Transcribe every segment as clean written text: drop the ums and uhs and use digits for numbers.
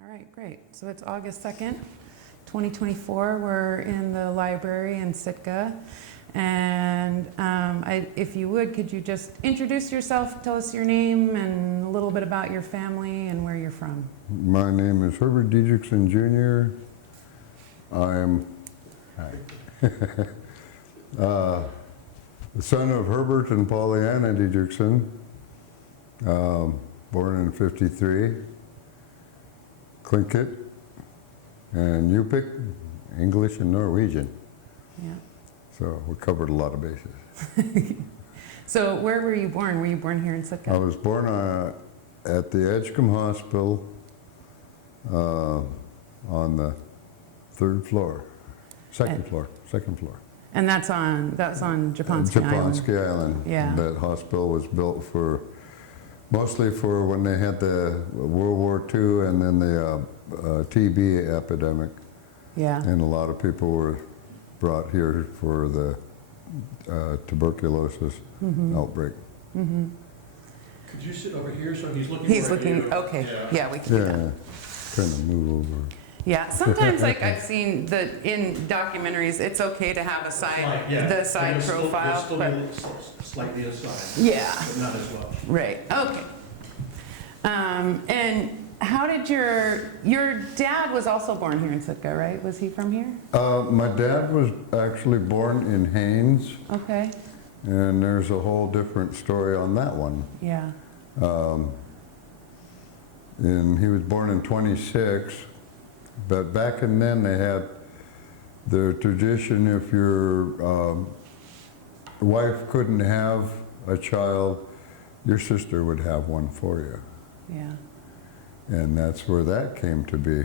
All right, great. So it's August 2nd, 2024. We're in the library in Sitka. And if you would, could you just introduce yourself, tell us your name and a little bit about your family and where you're from? My name is Herb Didrickson, Jr. I am the son of Herbert and Pollyanna Didrickson, born in '53, Tlingit and Yupik, English and Norwegian. Yeah. So we covered a lot of bases. So where were you born? Were you born here in Sitka? I was born at the Edgecombe Hospital on the second floor. And that's on Japonski Island. Japonski Island. Yeah. That hospital was built mostly for when they had the World War II and then the TB epidemic. Yeah. And a lot of people were brought here for the tuberculosis outbreak. Mm-hmm. Could you sit over here so he's looking He's right looking, here? okay, yeah, we can do Yeah, that. kind of move over. Yeah, sometimes like I've seen in documentaries, it's okay to have a the side profile, Still but slightly aside. yeah, But not as well. right, okay. And how did your dad was also born here in Sitka, right? Was he from here? My dad was actually born in Haines, Okay, and there's a whole different story on that one. yeah, And he was born in '26, but back in then they had the tradition if your wife couldn't have a child, your sister would have one for you. yeah. And that's where that came to be.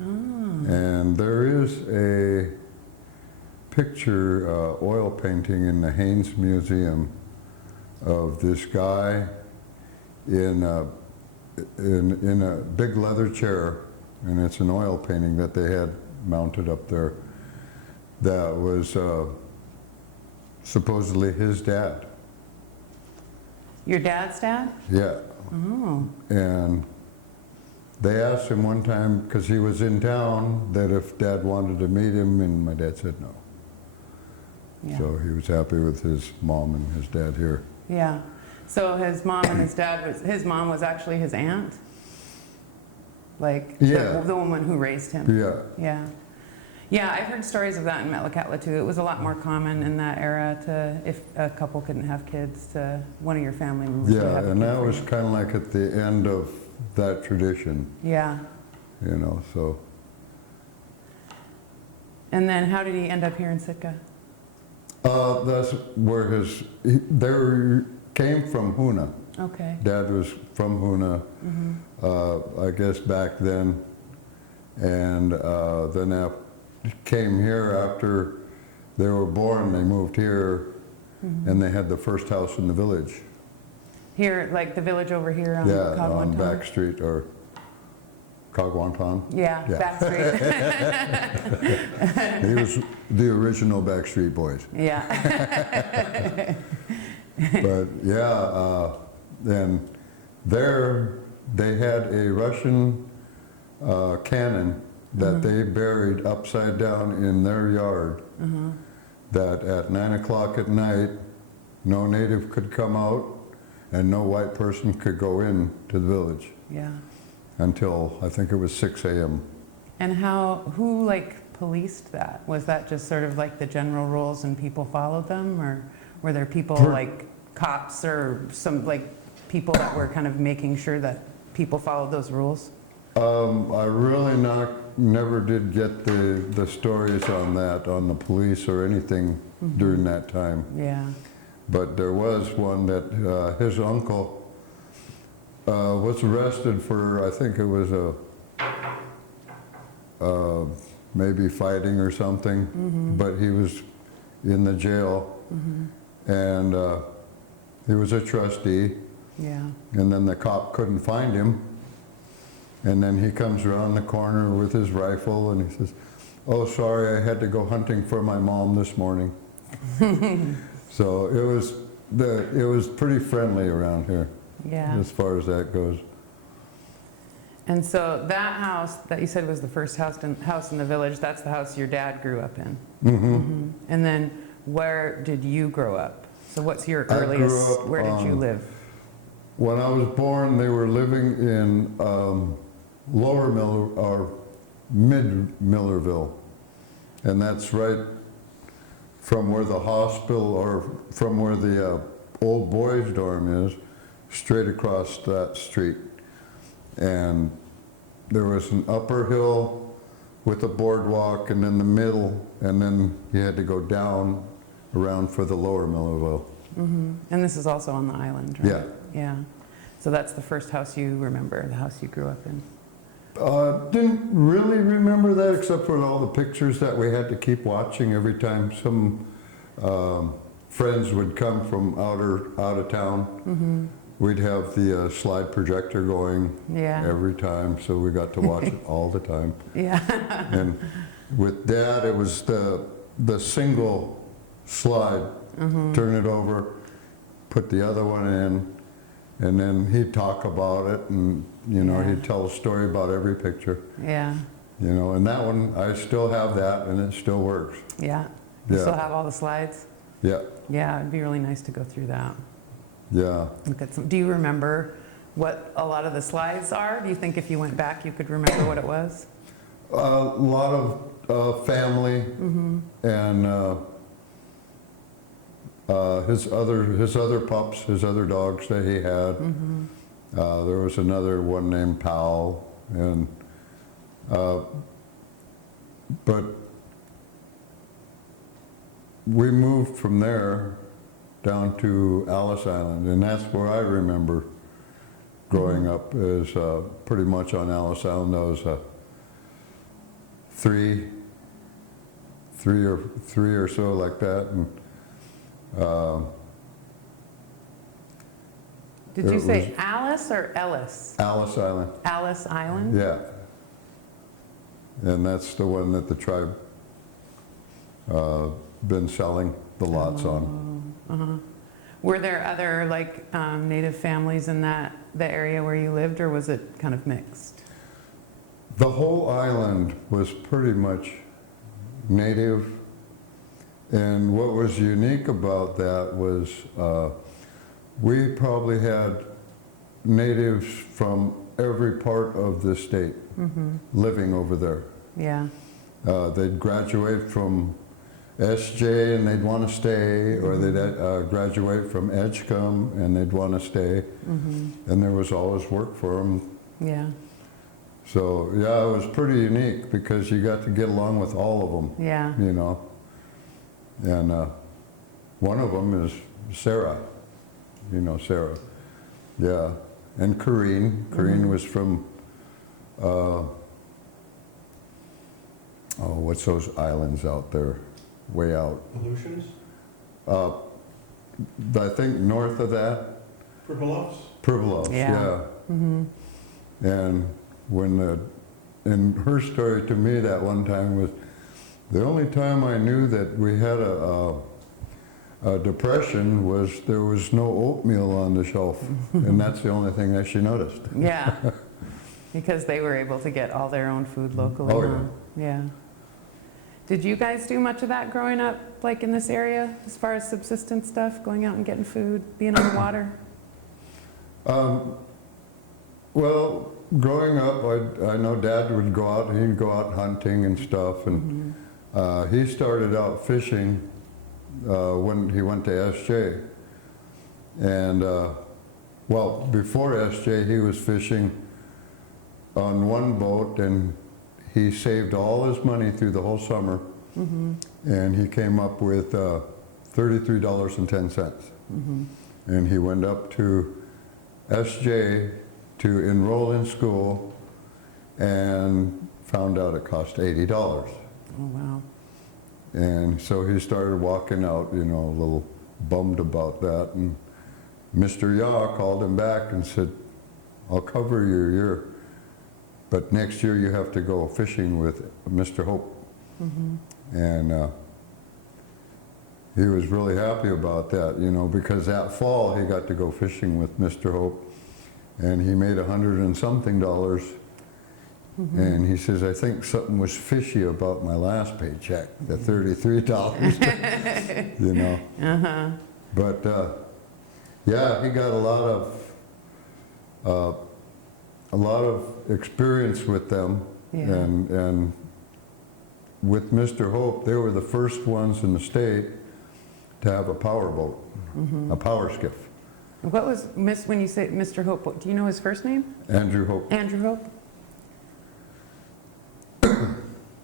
Oh, And there is a picture, oil painting in the Haines Museum of this guy in a big leather chair, and it's an oil painting that they had mounted up there that was supposedly his dad. your dad's dad? Yeah. Oh, And they asked him one time, because he was in town, that if Dad wanted to meet him, and my dad said no. yeah. So he was happy with his mom and his dad here. Yeah. So his mom and his mom was actually his aunt? Like Yeah. the woman who raised him? Yeah. Yeah. Yeah, I've heard stories of that in Metlakatla too. It was a lot more common in that era if a couple couldn't have kids, to one of your family members would Yeah, have a and kid that for was you. kind of like at the end of that tradition, Yeah. you know, so. And then how did he end up here in Sitka? That's where they came from Hoona. Okay. Dad was from Hoona, I guess back then. And then came here after they were born. They moved here, and they had the first house in the village. Here, like the village over here on Yeah, on Cogwanton? Back Street, or Cogwanton. Yeah, Yeah. Back Street. He was the original Backstreet Boys. Yeah. But yeah, then there they had a Russian cannon that they buried upside down in their yard, that at 9 o'clock at night, no native could come out and no white person could go in to the village Yeah. until I think it was 6 a.m. And who like policed that? Was that just sort of like the general rules and people followed them, or were there people like cops or some like people that were kind of making sure that people followed those rules? I really never did get the stories on that, on the police or anything during that time. Yeah. But there was one that his uncle was arrested for, I think it was maybe fighting or something, but he was in the jail, and he was a trustee, Yeah. and then the cop couldn't find him, and then he comes around the corner with his rifle and he says, "Oh, sorry, I had to go hunting for my mom this morning." So it was pretty friendly around here, Yeah. as far as that goes. And so that house that you said was the first house in the village, that's the house your dad grew up in. Mm-hmm. And then where did you grow up? So what's your I grew earliest, up where did you live? When I was born, they were living in Lower Miller, or Mid Millerville. And that's right from where the hospital, or from where the old boys dorm is, straight across that street. And there was an upper hill with a boardwalk, and then the middle, and then you had to go down around for the Lower Millerville. And this is also on the island, right? Yeah. Yeah. So that's the first house you remember, the house you grew up in. Didn't really remember that, except for all the pictures that we had to keep watching every time some friends would come from out of town. We'd have the slide projector going Yeah. every time, so we got to watch it all the time. Yeah. And with Dad, it was the single slide. Turn it over, put the other one in, and then he'd talk about it, and Yeah. he'd tell a story about every picture. Yeah. And that one, I still have that, and it still works. Yeah. You Yeah. still have all the slides? Yeah, Yeah, it'd be really nice to go through that. yeah. Look at some. Do you remember what a lot of the slides are? Do you think if you went back, you could remember what it was? A lot of family and his other pups, his other dogs that he had. There was another one named Pal, and but we moved from there down to Alice Island, and that's where I remember growing up, is pretty much on Alice Island. I was three or so like that, and Did you It say was- Alice or Ellis? Alice Island, Alice Island? yeah. And that's the one that the tribe been selling the lots on. Were there other native families in the area where you lived, or was it kind of mixed? The whole island was pretty much native, and what was unique about that was we probably had natives from every part of the state living over there. Yeah. They'd graduate from SJ and they'd want to stay, or they'd graduate from Edgecombe and they'd want to stay, and there was always work for them. Yeah. So yeah, it was pretty unique because you got to get along with all of them. Yeah. And one of them is Sarah. Sarah. Yeah. And Corrine. Corrine was from, what's those islands out there? Way out. Aleutians, I think north of that. Pribilofs? Pribilos, Yeah. yeah. And and her story to me that one time was the only time I knew that we had a depression was there was no oatmeal on the shelf, and that's the only thing that she noticed. Yeah. Because they were able to get all their own food locally. Oh, huh? Yeah. Did you guys do much of that growing up, like in this area, as far as subsistence stuff, going out and getting food, being on the water? Well, growing up, I know Dad would go out, he'd go out hunting and stuff, and he started out fishing when he went to SJ. And, well, before SJ, he was fishing on one boat, and he saved all his money through the whole summer, and he came up with $33.10. And he went up to SJ to enroll in school and found out it cost $80. Oh, wow. And so he started walking out, a little bummed about that. And Mr. Yaw called him back and said, I'll cover your year, but next year you have to go fishing with Mr. Hope. And he was really happy about that, because that fall he got to go fishing with Mr. Hope, and he made $100 and something And he says, I think something was fishy about my last paycheck, the $33, you know. Uh-huh. But yeah, he got a lot of experience with them, Yeah. and with Mr. Hope, they were the first ones in the state to have a power boat, a power skiff. What was, when you say Mr. Hope, do you know his first name? Andrew Hope. Andrew Hope?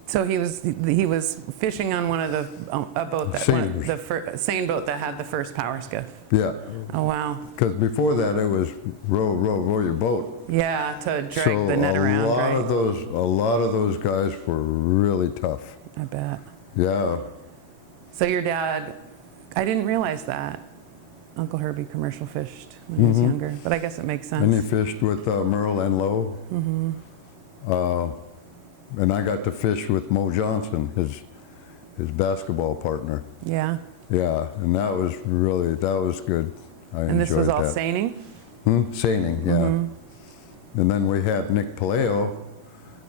So he was fishing on one of the, a boat that, seine boat that had the first power skiff. Yeah, Oh, wow. because before that it was row your boat. Yeah, to drag the net around, a right? lot of those guys were really tough. I bet. Yeah, So your dad, I didn't realize that. Uncle Herbie commercial fished when he was younger, but I guess it makes sense. and he fished with Merle and Lowe. And I got to fish with Mo Johnson, his basketball partner. Yeah. Yeah, and that was good. I And this was enjoyed all that. seining? Seining, yeah. And then we had Nick Paleo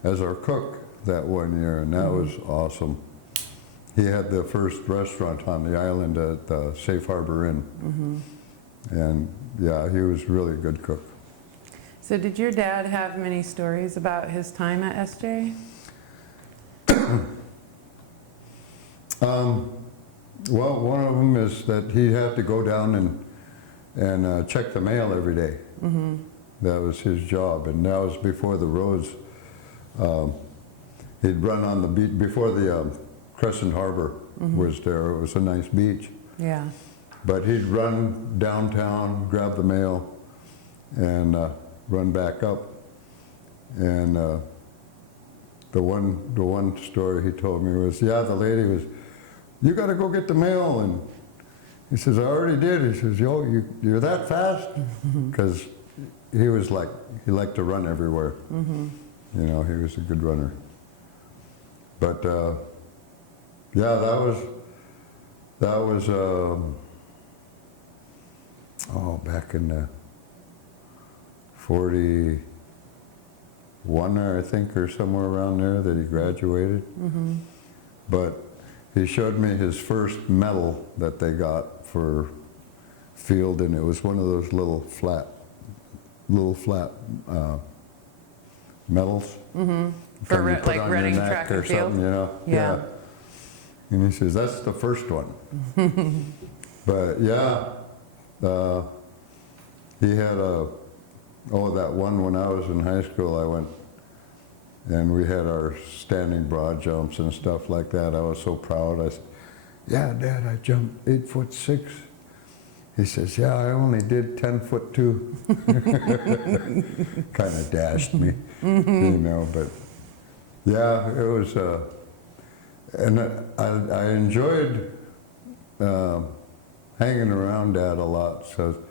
as our cook that one year, and that was awesome. He had the first restaurant on the island at the Safe Harbor Inn. And yeah, he was really a good cook. So did your dad have many stories about his time at SJ? Well, one of them is that he had to go down and check the mail every day. That was his job, and that was before the roads. He'd run on the beach before the Crescent Harbor was there. It was a nice beach. Yeah. But he'd run downtown, grab the mail, and run back up. And the one story he told me was, yeah, the lady was, you got to go get the mail, and he says, I already did. He says, yo, you're that fast? Because he was like, he liked to run everywhere. You know, he was a good runner. But yeah, that was back in the 41, I think, or somewhere around there that he graduated. But he showed me his first medal that they got for field, and it was one of those little flat medals. For Kind of put like on your running neck track or and field? something, you know? Yeah. And he says, that's the first one. But yeah, he had that one when I was in high school, I went and we had our standing broad jumps and stuff like that. I was so proud. I said, yeah, Dad, I jumped 8'6". He says, yeah, I only did 10'2". Kind of dashed me, you know, but yeah, it was, and I enjoyed hanging around Dad a lot. So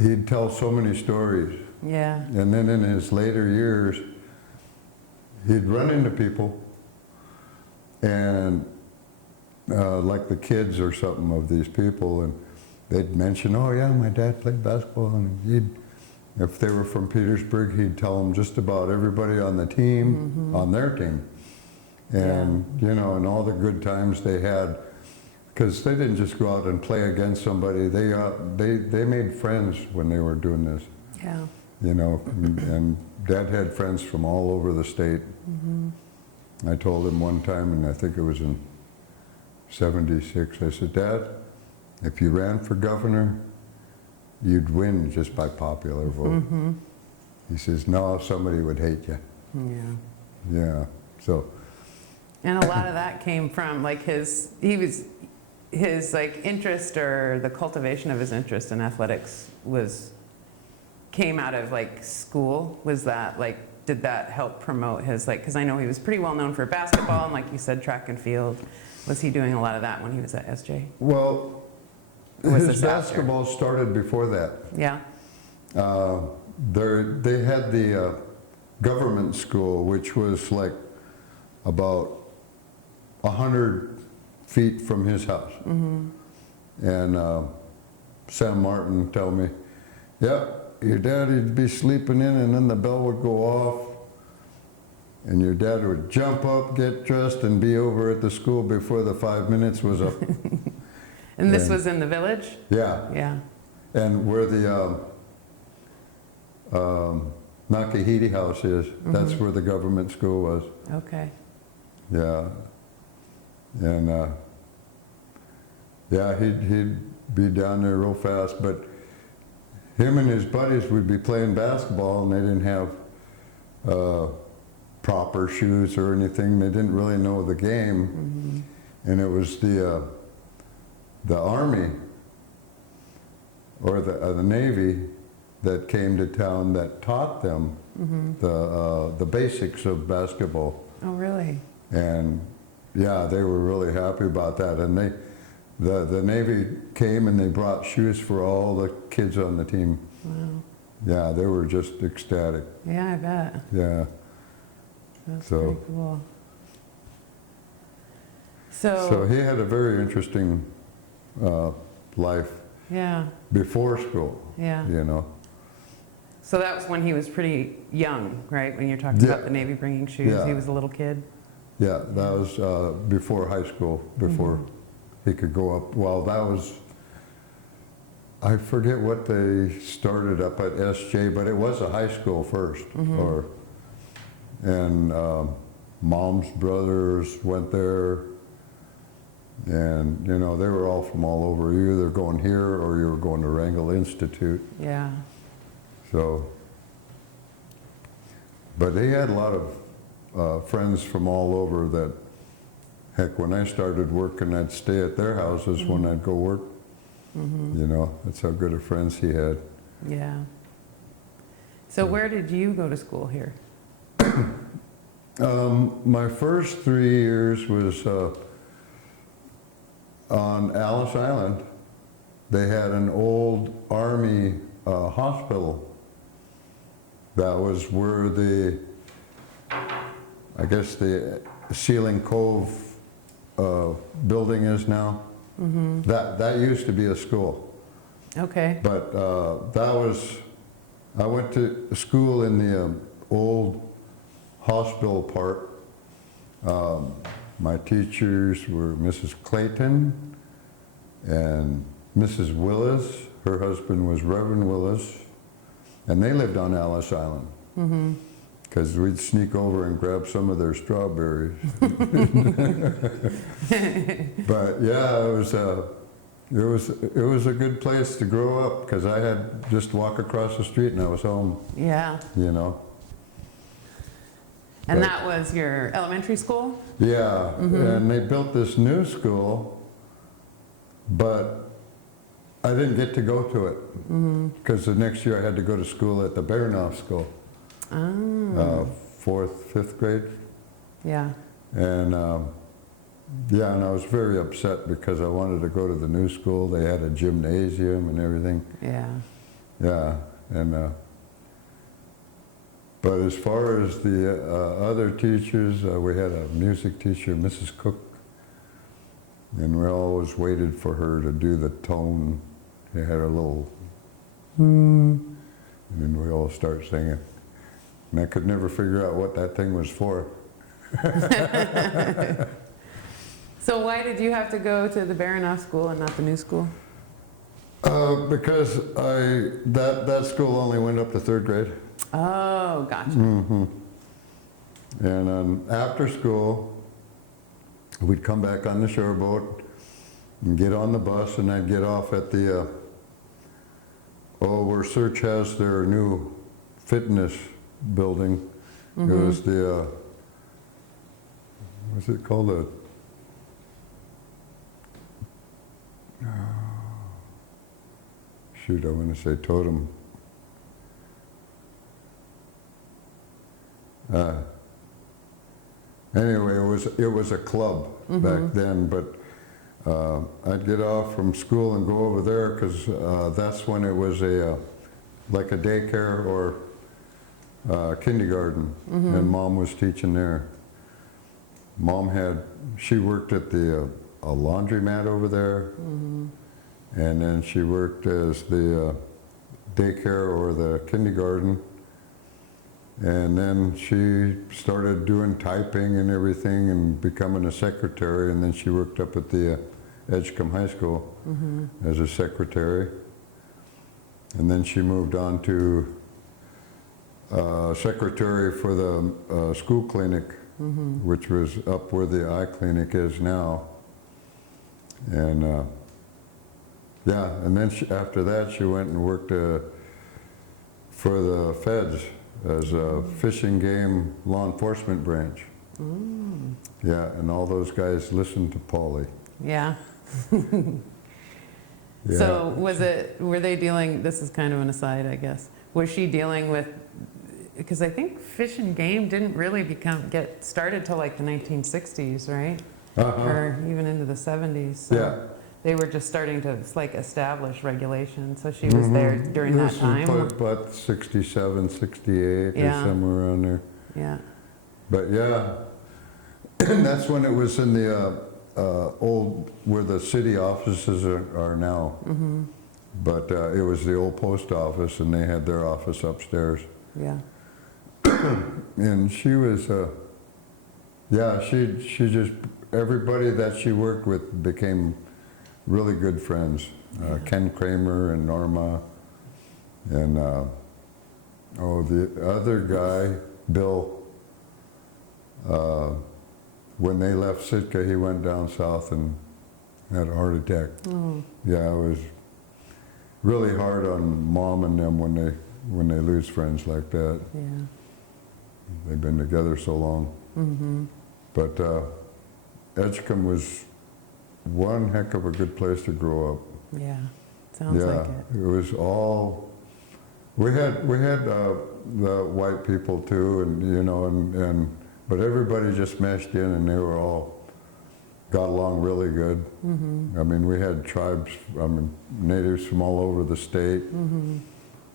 he'd tell so many stories. Yeah. And then in his later years, he'd run into people and like the kids or something of these people, and they'd mention, oh yeah, my dad played basketball, and if they were from Petersburg, he'd tell them just about everybody on the team, on their team. And, you know, and all the good times they had, because they didn't just go out and play against somebody, they made friends when they were doing this. Yeah. You know, and Dad had friends from all over the state. I told him one time, and I think it was in '76, I said, Dad, if you ran for governor, you'd win just by popular vote. He says, no, somebody would hate you. Yeah. Yeah, so. And a lot of that came from like his like interest, or the cultivation of his interest in athletics came out of like school. Was that like, did that help promote his, like, because I know he was pretty well known for basketball and, like you said, track and field. Was he doing a lot of that when he was at SJ? Well, Was his this after? basketball started before that. Yeah. They had the government school, which was like about 100 feet from his house. And Sam Martin told me, yep, your dad would be sleeping in, and then the bell would go off, and your dad would jump up, get dressed, and be over at the school before the 5 minutes was up. And this And- was in the village? Yeah, Yeah. and where the Nakahiti House is, that's where the government school was. Okay. Yeah, and yeah, he'd be down there real fast, but him and his buddies would be playing basketball, and they didn't have proper shoes or anything. They didn't really know the game, and it was the Army or the Navy that came to town that taught them the basics of basketball. Oh, really? And yeah, they were really happy about that. And the Navy came and they brought shoes for all the kids on the team. Wow. Yeah, they were just ecstatic. Yeah, I bet. Yeah. That's So- pretty cool. So he had a very interesting life Yeah, before school, yeah. you know. So that was when he was pretty young, right? When you're talking Yeah. about the Navy bringing shoes, Yeah. he was a little kid. Yeah, that was before high school, before he could go up. Well, that was, I forget what they started up at SJ, but it was a high school first. And Mom's brothers went there, and you know, they were all from all over. You were either going here or you were going to Wrangell Institute. Yeah. So, but he had a lot of friends from all over that, heck, when I started working, I'd stay at their houses when I'd go work. You know, that's how good of friends he had. Yeah. So where did you go to school here? My first 3 years was on Alice Island. They had an old Army hospital. That was where I guess the Sealing Cove building is now. That used to be a school. Okay. But I went to school in the old hospital part. My teachers were Mrs. Clayton and Mrs. Willis. Her husband was Reverend Willis, and they lived on Alice Island. Because we'd sneak over and grab some of their strawberries. But yeah, it was a good place to grow up, because I had just walk across the street and I was home, Yeah. you know. And But- that was your elementary school? Yeah, and they built this new school, but I didn't get to go to it, because the next year I had to go to school at the Baranoff School, Oh. 4th, 5th grade. Yeah. And yeah, and I was very upset because I wanted to go to the new school. They had a gymnasium and everything. Yeah. Yeah, and but as far as the other teachers, we had a music teacher, Mrs. Cook, and we always waited for her to do the tone. They had a little, and then we all start singing. And I could never figure out what that thing was for. So why did you have to go to the Baranoff School and not the new school? Because that school only went up to 3rd grade. Oh, gotcha. And after school, we'd come back on the shore boat and get on the bus, and I'd get off at the, where Search has their new fitness building. It was the, what's it called? Shoot, I want to say Totem. Anyway, it was a club back then, but I'd get off from school and go over there, because that's when it was like a daycare or kindergarten, and Mom was teaching there. She worked at a laundromat over there, and then she worked as the daycare or the kindergarten. And then she started doing typing and everything and becoming a secretary, and then she worked up at the Edgecombe High School as a secretary. And then she moved on to secretary for the school clinic, which was up where the eye clinic is now. And yeah, and then after that she went and worked for the feds as a fish and game law enforcement branch. Yeah, and all those guys listened to Polly. Yeah. Yeah. So were they dealing, this is kind of an aside, I guess, was she dealing with, because I think fish and game didn't really get started till like the 1960s, right? Or even into the 70s. So Yeah. they were just starting to like establish regulations. So she was there during that time. About 67, 68 Yeah. or somewhere around there. Yeah. But yeah, and that's when it was in the old, where the city offices are now. But it was the old post office, and they had their office upstairs. Yeah. And she was, yeah, she just, everybody that she worked with became really good friends. Ken Kramer and Norma, and the other guy, Bill, when they left Sitka, he went down south and had a heart attack. Oh. Yeah, it was really hard on Mom and them when they lose friends like that. Yeah. They've been together so long. But Edgecombe was one heck of a good place to grow up. Yeah. Sounds like it. It was all. We had the white people too, and you know, and but everybody just meshed in, and they were all got along really good. I mean, we had tribes, natives from all over the state.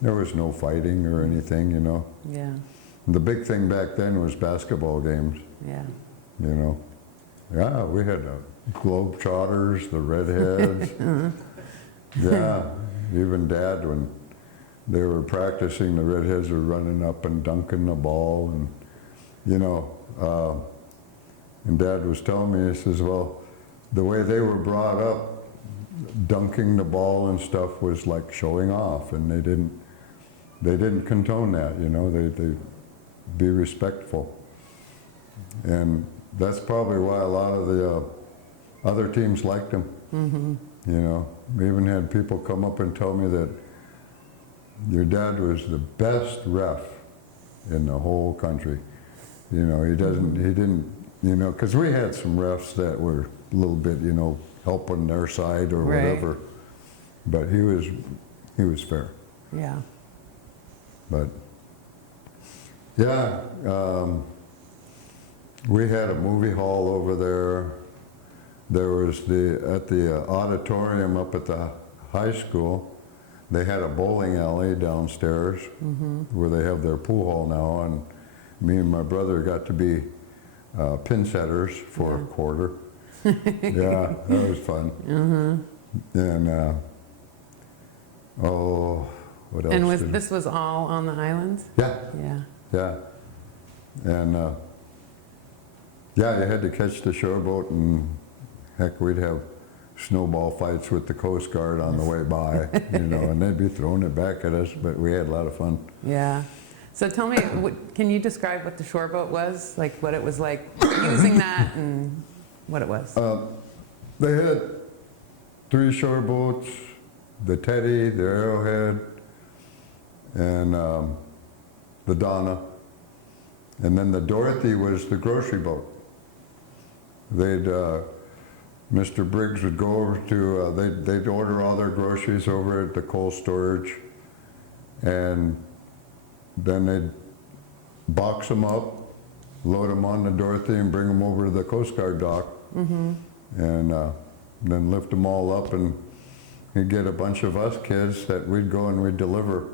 There was no fighting or anything, you know. Yeah. The big thing back then was basketball games, Yeah. you know. Yeah, we had the Globetrotters, the Redheads. Yeah, even Dad, when they were practicing, the Redheads were running up and dunking the ball, and you know, and Dad was telling me, he says, well, the way they were brought up, dunking the ball and stuff was like showing off, and they didn't condone that, you know. They be respectful, and that's probably why a lot of the other teams liked him. You know, we even had people come up and tell me that your dad was the best ref in the whole country. You know, he didn't, you know, because we had some refs that were a little bit, you know, helping their side or Right. whatever, but he was fair. Yeah. But yeah, we had a movie hall over there. There was at the auditorium up at the high school, they had a bowling alley downstairs where they have their pool hall now, and me and my brother got to be pin setters for a quarter. Yeah, that was fun. And what else? And this was all on the islands? Yeah. Yeah. Yeah, and yeah, you had to catch the shoreboat, and heck, we'd have snowball fights with the Coast Guard on the way by, you know, and they'd be throwing it back at us, but we had a lot of fun. Yeah. So tell me, can you describe what the shoreboat was? Like what it was like using that and what it was? They had 3 shoreboats, the Teddy, the Arrowhead, and the Donna, and then the Dorothy was the grocery boat. Mr. Briggs would go over to, they'd order all their groceries over at the cold storage, and then they'd box them up, load them on the Dorothy, and bring them over to the Coast Guard dock, and then lift them all up, and he'd get a bunch of us kids that we'd go and we'd deliver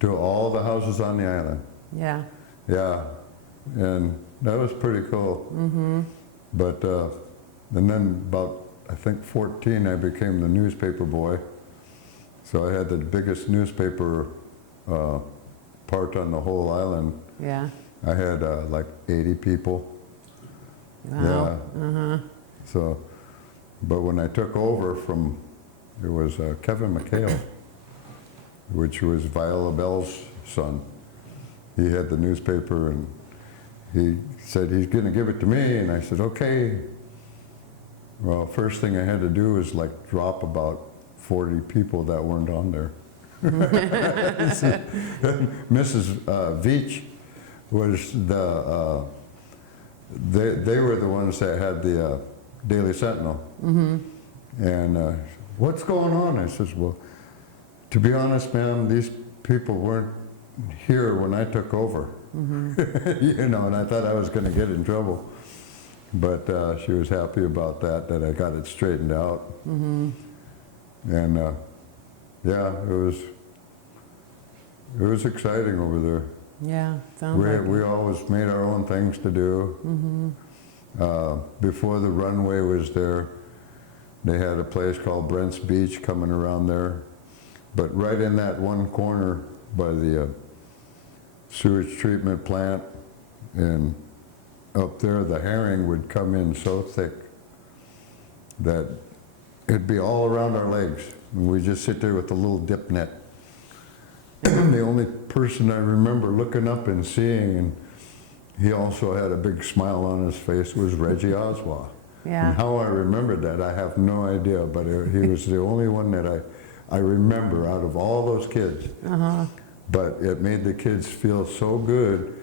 to all the houses on the island. Yeah. Yeah, and that was pretty cool. But and then about, I think 14, I became the newspaper boy. So I had the biggest newspaper part on the whole island. Yeah. I had like 80 people. Wow. Yeah. So, but when I took over from, it was Kevin McHale, which was Viola Bell's son. He had the newspaper and he said he's going to give it to me, and I said, okay. Well, first thing I had to do was like drop about 40 people that weren't on there. Mrs. Veach was the, they were the ones that had the Daily Sentinel. And what's going on? I says, well, to be honest, ma'am, these people weren't here when I took over. You know, and I thought I was going to get in trouble. But she was happy about that I got it straightened out. And yeah, it was exciting over there. Yeah, sounds like We always made our own things to do. Before the runway was there, they had a place called Brent's Beach coming around there. But right in that one corner by the sewage treatment plant, and up there the herring would come in so thick that it'd be all around our legs. And we'd just sit there with a little dip net. The only person I remember looking up and seeing, and he also had a big smile on his face, was Reggie Oswald. Yeah. And how I remembered that, I have no idea, but he was the only one that I remember out of all those kids. But it made the kids feel so good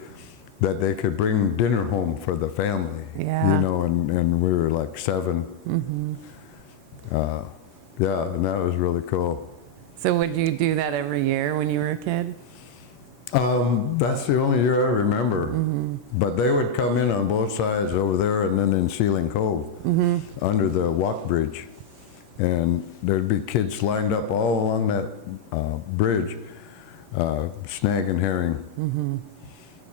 that they could bring dinner home for the family. Yeah. You know, and we were like 7. Yeah, and that was really cool. So would you do that every year when you were a kid? That's the only year I remember. But they would come in on both sides over there and then in Sealing Cove under the walk bridge. And there'd be kids lined up all along that bridge snagging herring.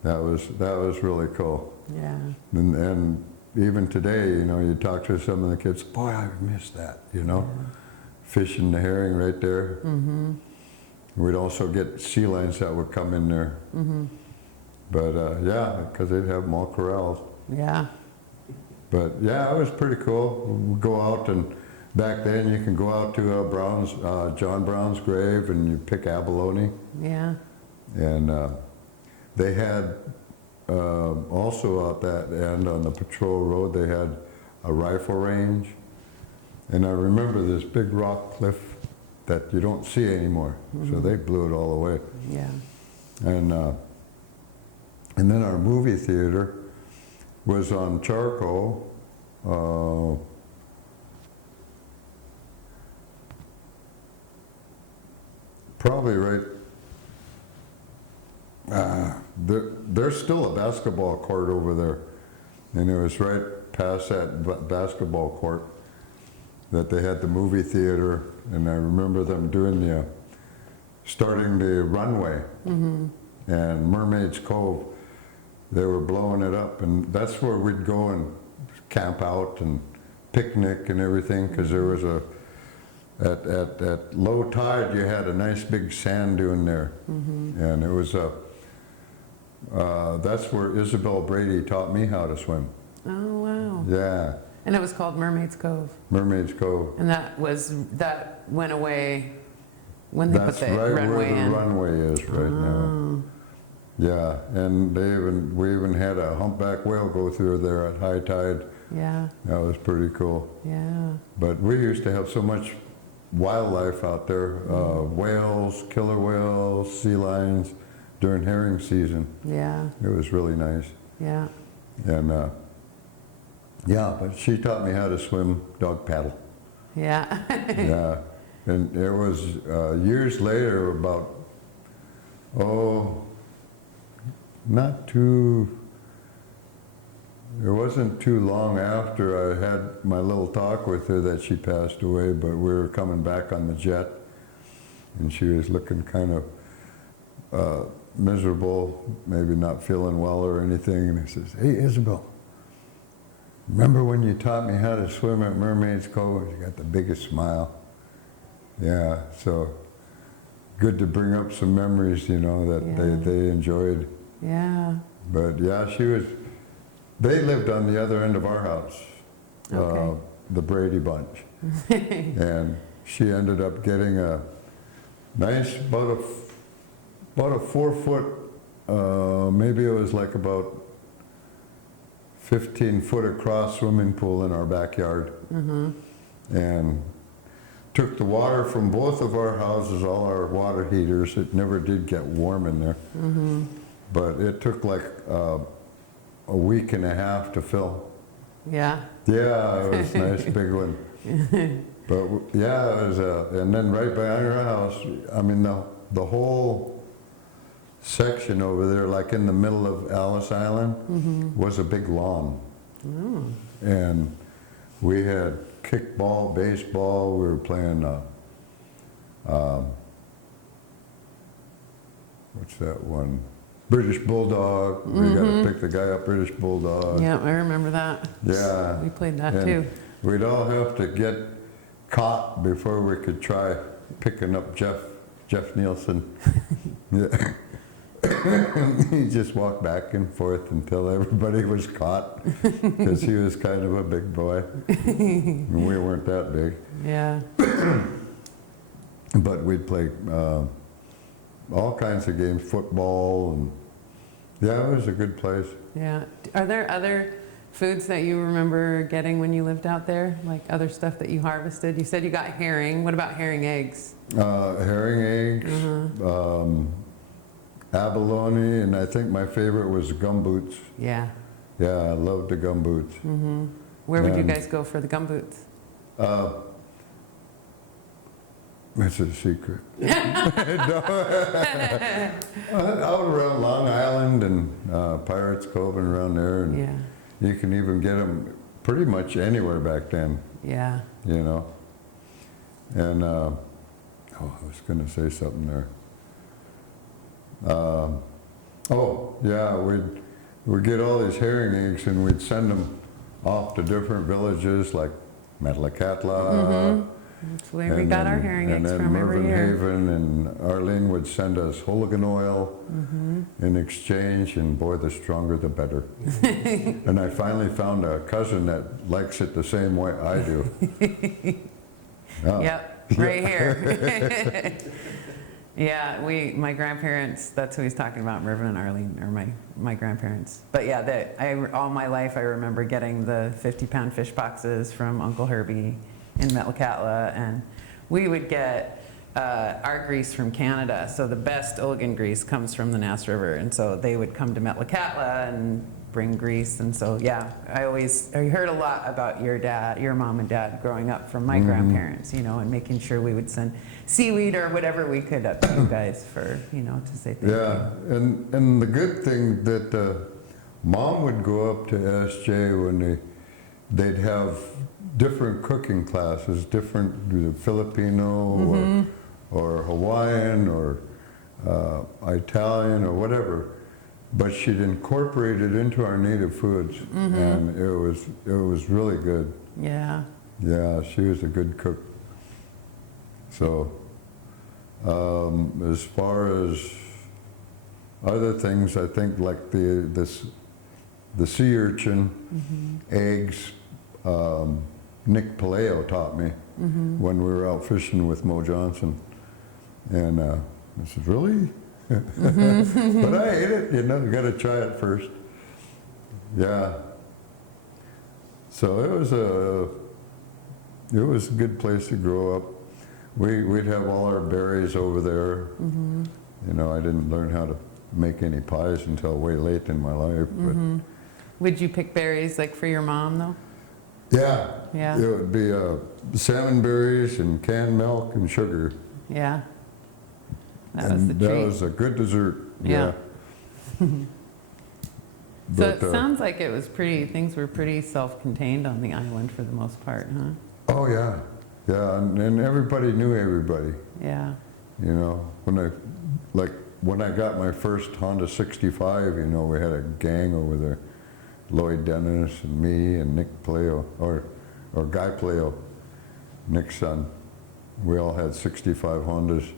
That was really cool. Yeah. And even today, you know, you talk to some of the kids, boy, I miss that, you know, fishing the herring right there. We'd also get sea lions that would come in there. But yeah, because they'd have them all corralled. Yeah. But yeah, it was pretty cool. We'd go out, and back then you can go out to John Brown's grave and you pick abalone. Yeah. And they had also out that end on the patrol road, they had a rifle range. And I remember this big rock cliff that you don't see anymore. So they blew it all away. Yeah. And then our movie theater was on Charcoal. Probably right. There's still a basketball court over there, and it was right past that basketball court that they had the movie theater, and I remember them doing starting the runway, and Mermaid's Cove. They were blowing it up, and that's where we'd go and camp out and picnic and everything, because there was at low tide you had a nice big sand dune there, and it was that's where Isabel Brady taught me how to swim. Oh, wow. Yeah, And it was called Mermaid's Cove. Mermaid's Cove. And that went away when they That's put the right runway where in. the runway is right now. Yeah, and we even had a humpback whale go through there at high tide. Yeah, That was pretty cool. yeah. But we used to have so much wildlife out there, whales, killer whales, sea lions during herring season. Yeah, It was really nice. yeah. And yeah, but she taught me how to swim dog paddle. Yeah. Yeah, and it was years later, about, it wasn't too long after I had my little talk with her that she passed away, but we were coming back on the jet, and she was looking kind of miserable, maybe not feeling well or anything, and I says, "Hey, Isabel, remember when you taught me how to swim at Mermaid's Cove?" She got the biggest smile. Yeah, so good to bring up some memories, you know, that Yeah. they enjoyed. Yeah. But yeah, they lived on the other end of our house, Okay. the Brady bunch. And she ended up getting a nice, about a 4-foot, maybe it was like about 15-foot across swimming pool in our backyard. And took the water from both of our houses, all our water heaters. It never did get warm in there. But it took like a week and a half to fill. Yeah. Yeah, it was a nice big one. But yeah, it was, and then right behind our house, I mean, the whole section over there, like in the middle of Alice Island, was a big lawn. And we had kickball, baseball, we were playing, what's that one? British Bulldog. We got to pick the guy up, British Bulldog. Yeah, I remember that. Yeah. We played that And too. we'd all have to get caught before we could try picking up Jeff Nielsen. Yeah. He just walked back and forth until everybody was caught, because he was kind of a big boy. And we weren't that big. Yeah. But we'd play all kinds of games, football, and yeah, it was a good place. Yeah. Are there other foods that you remember getting when you lived out there? Like other stuff that you harvested? You said you got herring. What about herring eggs? Herring eggs, abalone, and I think my favorite was gumboots. Yeah. Yeah, I loved the gumboots. Where would you And- guys go for the gumboots? It's a secret. No. Out around Long Island and Pirates Cove and around there, and Yeah. you can even get them pretty much anywhere back then, Yeah. you know. And I was going to say something there. Oh yeah, we'd get all these herring eggs and we'd send them off to different villages like Metlakatla. That's where we got our herring eggs from every Mervyn year. Haven, and Arlene would send us Hooligan oil in exchange, and boy, the stronger the better. And I finally found a cousin that likes it the same way I do. Yeah. Yep, right here. Yeah, my grandparents, that's who he's talking about, Mervyn and Arlene, or my grandparents. But yeah, all my life I remember getting the 50-pound fish boxes from Uncle Herbie in Metlakatla, and we would get our grease from Canada. So the best Oregon grease comes from the Nass River, and so they would come to Metlakatla and bring grease. And so yeah, I heard a lot about your mom and dad growing up from my grandparents, you know, and making sure we would send seaweed or whatever we could up to you guys for, you know, to say thank Yeah, and the good thing that Mom would go up to SJ when they'd have different cooking classes, different Filipino or Hawaiian or Italian or whatever, but she'd incorporate it into our native foods, and it was really good. you. Yeah. Yeah, she was a good cook. So, as far as other things, I think like the sea urchin, eggs, Nick Paleo taught me when we were out fishing with Mo Johnson. And I said, really? But I ate it, you know, you got to try it first. Yeah. So it was a good place to grow up. We'd have all our berries over there. You know, I didn't learn how to make any pies until way late in my life. But Would you pick berries like for your mom though? yeah, Yeah. it would be salmon berries and canned milk and sugar. Yeah. That was And the that treat. was a good dessert. Yeah. So But, it sounds like things were pretty self-contained on the island for the most part, huh? oh yeah, yeah, and everybody knew everybody. Yeah. You know, when I got my first Honda 65, you know, we had a gang over there. Lloyd Dennis and me and Nick Paleo, or Guy Paleo, Nick's son. We all had 65 Hondas.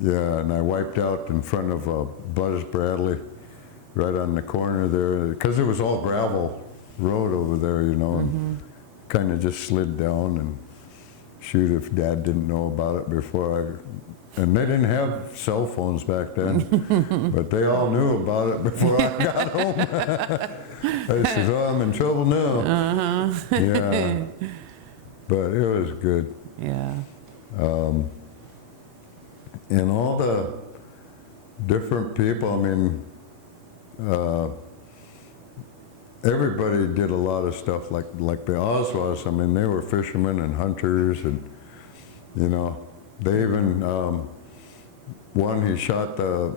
Yeah, and I wiped out in front of Buzz Bradley, right on the corner there, because it was all gravel road over there, you know, and kind of just slid down and shoot if Dad didn't know about it before and they didn't have cell phones back then, but they all knew about it before I got home. I said, oh, I'm in trouble now. Yeah, but it was good. Yeah. And all the different people, I mean, everybody did a lot of stuff like the Oswas. I mean, they were fishermen and hunters, and you know, they even one he shot the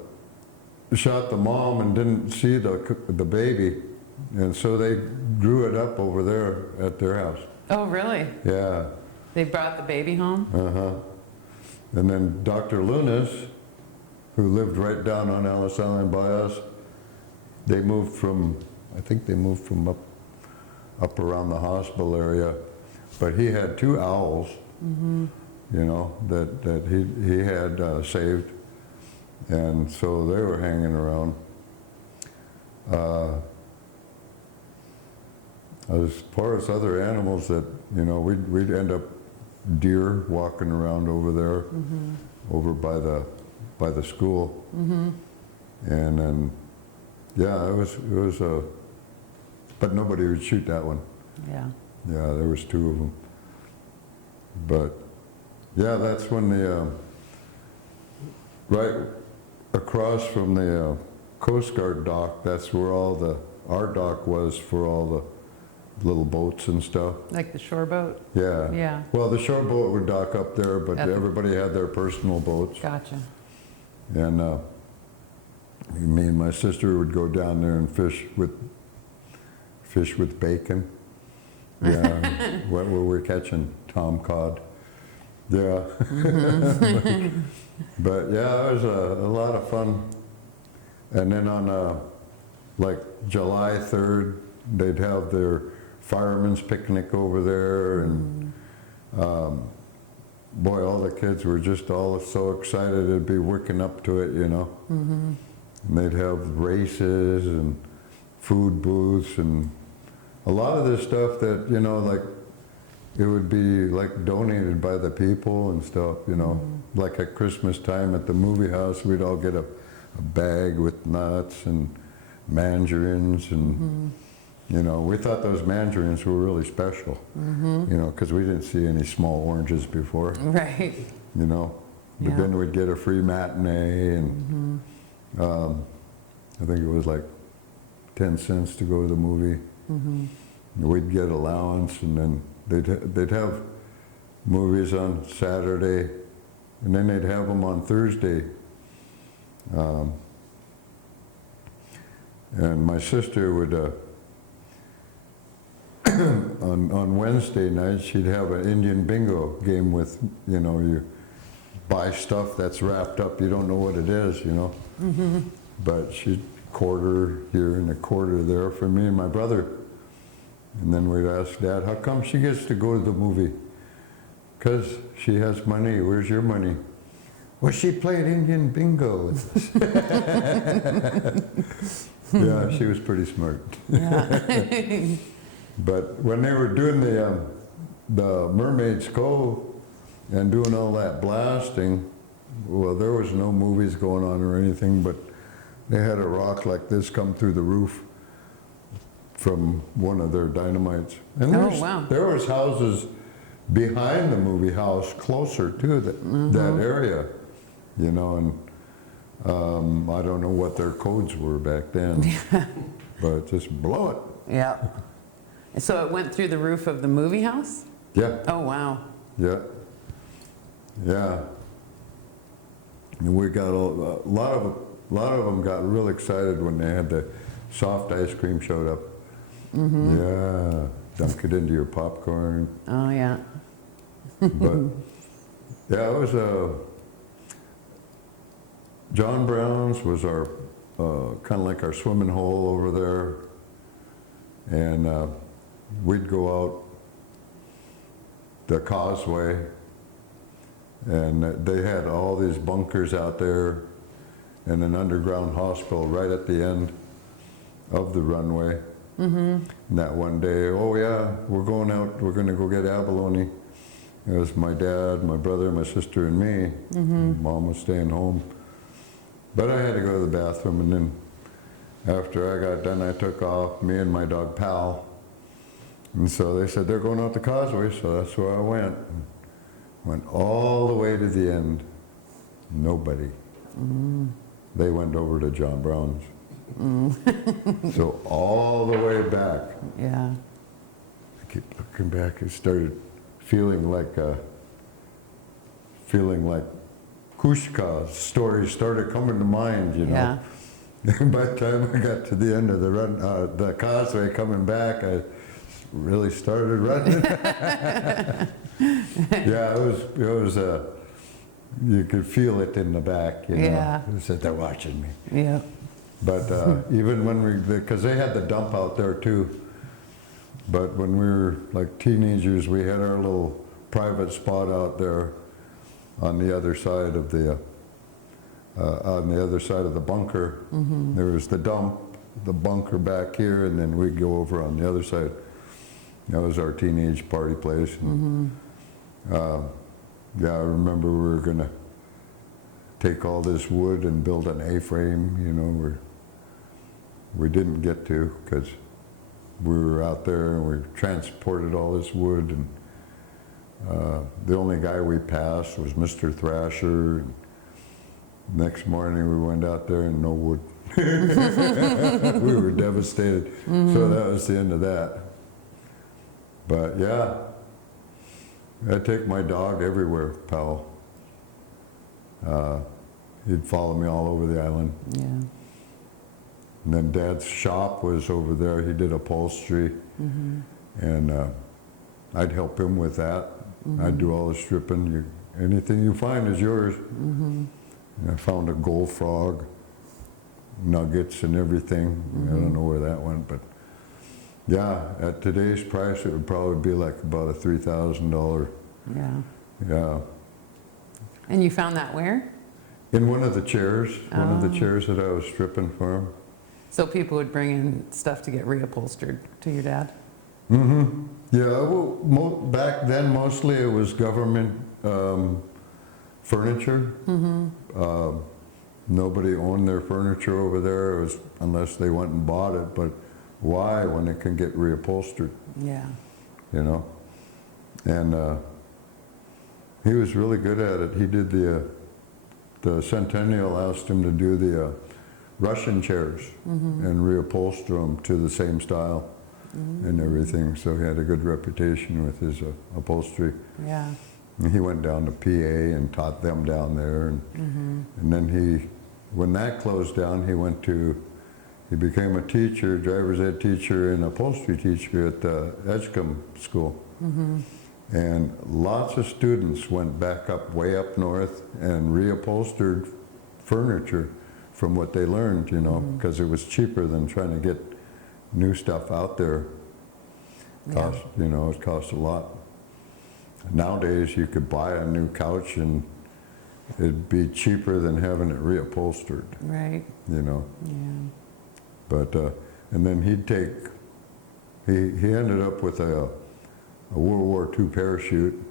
mom and didn't see the baby, and so they grew it up over there at their house. Oh, really? Yeah. They brought the baby home? And then Dr. Lunas, who lived right down on Ellis Island by us, they moved from, I think they moved from up around the hospital area, but he had 2 owls, you know, that he had saved, and so they were hanging around. As far as other animals that, you know, we'd end up deer walking around over there, over by the school, and then yeah, it was a, but nobody would shoot that one. Yeah. Yeah, there was 2 of them. But yeah, that's when the right across from the Coast Guard dock. That's where our dock was for all the little boats and stuff. Like the shore boat? Yeah. Yeah. Well, the shore boat would dock up there, but everybody had their personal boats. Gotcha. And me and my sister would go down there and fish with bacon. Yeah. What were we catching? Tom cod. Yeah. But yeah, it was a lot of fun. And then on like July 3rd, they'd have their fireman's picnic over there, and boy, all the kids were just all so excited they'd be working up to it, you know. And they'd have races and food booths and a lot of this stuff that, you know, like it would be like donated by the people and stuff, you know. Like at Christmas time at the movie house, we'd all get a bag with nuts and mandarins and you know, we thought those mandarins were really special, you know, because we didn't see any small oranges before. Right. You know, but then we'd get a free matinee, and I think it was like 10 cents to go to the movie. We'd get allowance, and then they'd have movies on Saturday, and then they'd have them on Thursday. And my sister would, on Wednesday night, she'd have an Indian bingo game with, you know, you buy stuff that's wrapped up, you don't know what it is, you know. But she'd quarter here and a quarter there for me and my brother. And then we'd ask Dad, how come she gets to go to the movie? Because she has money. Where's your money? Well, she played Indian bingo with us. Yeah, she was pretty smart. Yeah. But when they were doing the Mermaid's Cove and doing all that blasting, well, there was no movies going on or anything, but they had a rock like this come through the roof from one of their dynamites. And there was houses behind the movie house closer to that area, you know, and I don't know what their codes were back then, but just blow it. Yeah. So it went through the roof of the movie house? Yeah. Oh, wow. Yeah. Yeah. And we got a lot of them got real excited when they had the soft ice cream showed up. Yeah. Dunk it into your popcorn. Oh, yeah. But yeah, it was John Brown's was our kind of like our swimming hole over there, and we'd go out the causeway And they had all these bunkers out there and an underground hospital right at the end of the runway. And that one day, oh yeah, we're going out, we're going to go get abalone. It was my dad, my brother, my sister, and me. Mom was staying home. But I had to go to the bathroom, and then after I got done, I took off, me and my dog Pal. And so they said, they're going out the causeway, so that's where I went. Went all the way to the end. Nobody. They went over to John Brown's. So all the way back. Yeah. I keep looking back. It started feeling like Kushka's stories started coming to mind, you know. Yeah. And by the time I got to the end of the run, the causeway coming back, I really started running. Yeah, it was you could feel it in the back, you know. Yeah. It said they're watching me. Yeah. But even when because they had the dump out there too. But when we were like teenagers, we had our little private spot out there on the other side of the bunker. There was the dump, the bunker back here, and then we'd go over on the other side. That was our teenage party place. And, yeah, I remember we were gonna take all this wood and build an A-frame, you know. We didn't get to because we were out there and we transported all this wood, and the only guy we passed was Mr. Thrasher. And next morning we went out there and no wood. We were devastated. So that was the end of that. But yeah, I take my dog everywhere, Pal. He'd follow me all over the island. Yeah. And then Dad's shop was over there. He did upholstery. And I'd help him with that. I'd do all the stripping. Anything you find is yours. And I found a gold frog, nuggets and everything. I don't know where that went, but yeah, at today's price, it would probably be like about a $3,000. Yeah. Yeah. And you found that where? In one of the chairs, one of the chairs that I was stripping for him. So people would bring in stuff to get reupholstered to your dad? Yeah, well, back then mostly it was government furniture. Nobody owned their furniture over there, it was, unless they went and bought it. But why when it can get reupholstered? Yeah. You know? And he was really good at it. He did the Centennial asked him to do the Russian chairs and reupholster them to the same style and everything. So he had a good reputation with his upholstery. Yeah. And he went down to PA and taught them down there. And then when that closed down, he became a teacher, driver's ed teacher and upholstery teacher at the Edgecombe School. And lots of students went back up, way up north, and reupholstered furniture from what they learned, you know, because it was cheaper than trying to get new stuff out there. You know, it cost a lot. Nowadays, you could buy a new couch and it'd be cheaper than having it reupholstered. Right. You know. Yeah. But and then he ended up with a World War II parachute,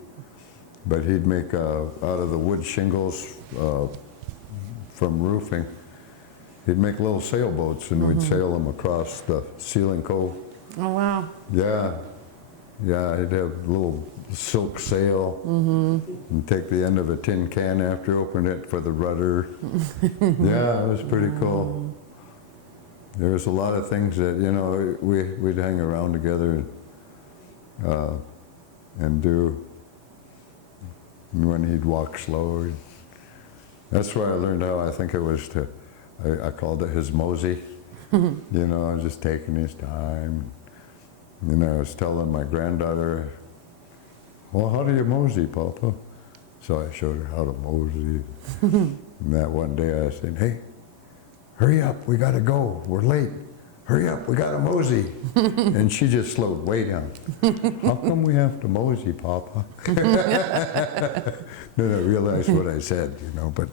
but he'd make out of the wood shingles from roofing. He'd make little sailboats, and we'd sail them across the Sealing Cove. Oh, wow. Yeah, yeah. He'd have a little silk sail, and take the end of a tin can after opening it for the rudder. Yeah, it was pretty cool. There was a lot of things that, you know, we'd hang around together and do. And when he'd walk slow, that's where I learned how I think it was I called it his mosey. You know, I was just taking his time. And I was telling my granddaughter, well, how do you mosey, Papa? So I showed her how to mosey. And that one day I said, hey, hurry up, we gotta go, we're late. hurry up, we got to mosey. And she just slowed way down. How come we have to mosey, Papa? Then I realized what I said, but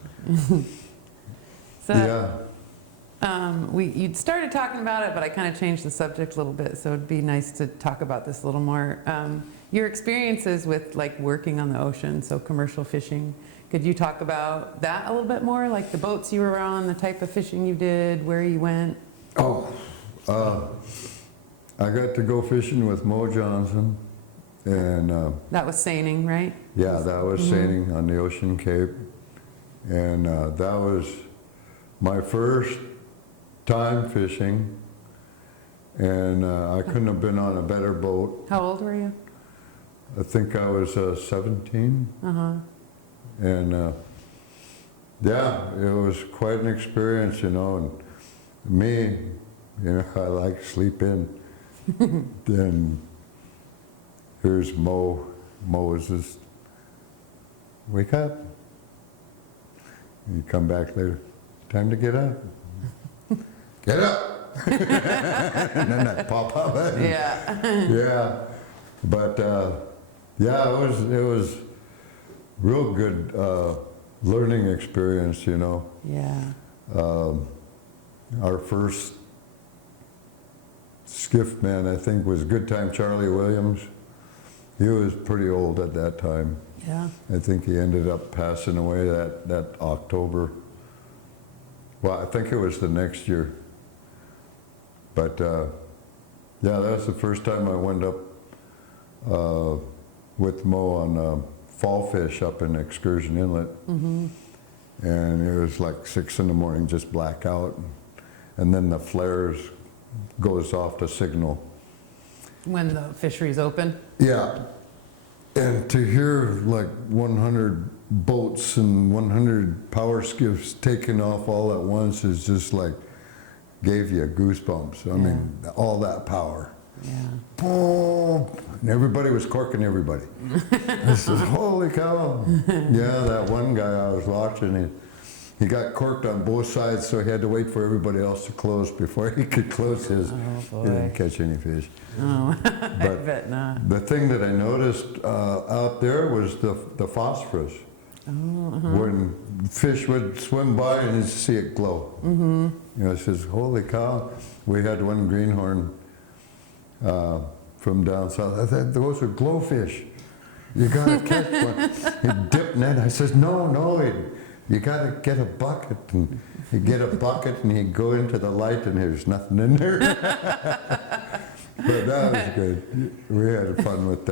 So, yeah. you'd started talking about it, but I kind of changed the subject a little bit, so it'd be nice to talk about this a little more. Your experiences with like working on the ocean, so commercial fishing, could you talk about that a little bit more? Like the boats you were on, the type of fishing you did, where you went? Oh, I got to go fishing with Mo Johnson, and That was seining, right? yeah, that was sailing on the Ocean Cape, and that was my first time fishing, and I couldn't have been on a better boat. How old were you? I think I was 17, and yeah, it was quite an experience, and me, I like to sleep in. Then here's Mo. Mo is just, wake up. And you come back later, time to get up. Get up! And then I pop up. Yeah. Yeah, but yeah, it was real good learning experience, Yeah. Our first skiff man, I think, was Good Time Charlie Williams. He was pretty old at that time. Yeah. I think he ended up passing away that October. Well, I think it was the next year. But yeah, that's the first time I went up with Mo on fall fish up in Excursion Inlet. And it was like 6 in the morning, just blackout. And then the flares goes off to signal. When the fishery's open? Yeah. And to hear like 100 boats and 100 power skiffs taking off all at once is just like, gave you goosebumps. I mean, all that power. Yeah. Boom! And everybody was corking everybody. I said, holy cow. Yeah, that one guy I was watching, he got corked on both sides, so he had to wait for everybody else to close before he could close his. Oh, boy. He didn't catch any fish. Oh, I But bet not. the thing that I noticed out there was the phosphorus. When fish would swim by and you'd see it glow. It says, holy cow. We had one greenhorn from down south. I thought, those are glowfish. You gotta catch one. He'd dip net. I says, no, you gotta get a bucket. And he'd get a bucket and he'd go into the light and there's nothing in there. But that was good. We had fun with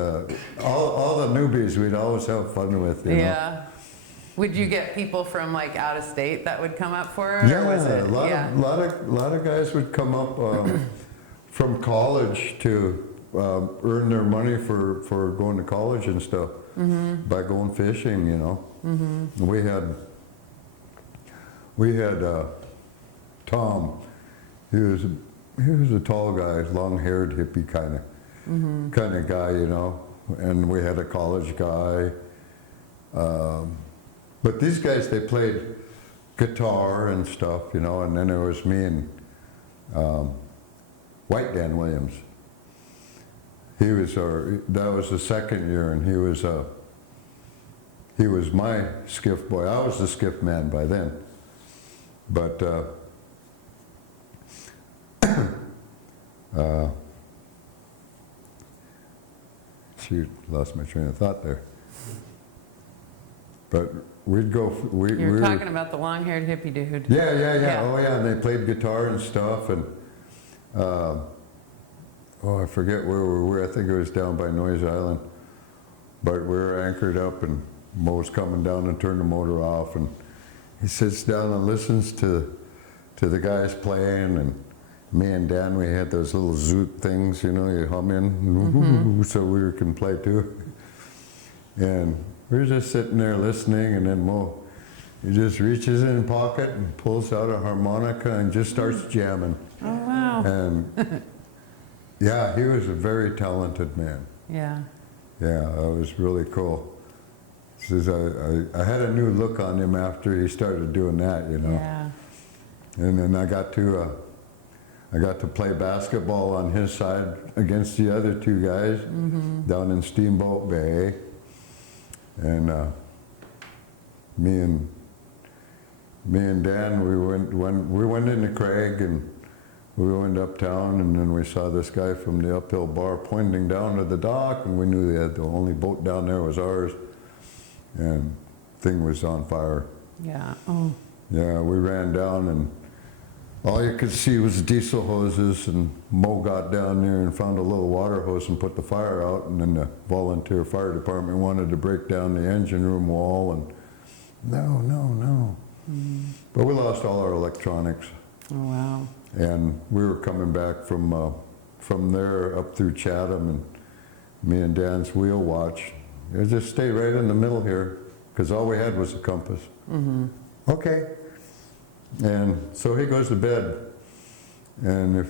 all the newbies. We'd always have fun with. You know? Yeah. Would you get people from like out of state that would come up for it? Yeah, or was it? a lot of guys would come up from college to earn their money for going to college and stuff by going fishing. We had Tom. He was a tall guy, long-haired hippie kind of guy, And we had a college guy. But these guys, they played guitar and stuff, And then there was me and White Dan Williams. That was the second year, and he was my skiff boy. I was the skiff man by then. But shoot, lost my train of thought there. But we'd go. You were talking about the long-haired hippie dude. Yeah. Yeah. Oh yeah, and they played guitar and stuff, and I forget where we were. I think it was down by Noise Island. But we were anchored up, and Mo's coming down and turned the motor off, and he sits down and listens to the guys playing, and me and Dan, we had those little zoot things, you hum in, so we can play too. And we were just sitting there listening, and then Mo, he just reaches in his pocket and pulls out a harmonica and just starts jamming. Oh, wow. And yeah, he was a very talented man. Yeah. Yeah, it was really cool. Says I had a new look on him after he started doing that, Yeah. And then I got to I got to play basketball on his side against the other two guys down in Steamboat Bay. And me and Dan, we went into Craig and we went uptown, and then we saw this guy from the uphill bar pointing down to the dock, and we knew they had the only boat down there was ours, and thing was on fire. Yeah. Oh. Yeah, we ran down and all you could see was diesel hoses, and Mo got down there and found a little water hose and put the fire out, and then the volunteer fire department wanted to break down the engine room wall, and no. But we lost all our electronics. Oh, wow. And we were coming back from there up through Chatham, and me and Dan's wheel watch. It just stay right in the middle here, because all we had was a compass. Okay. And so he goes to bed, and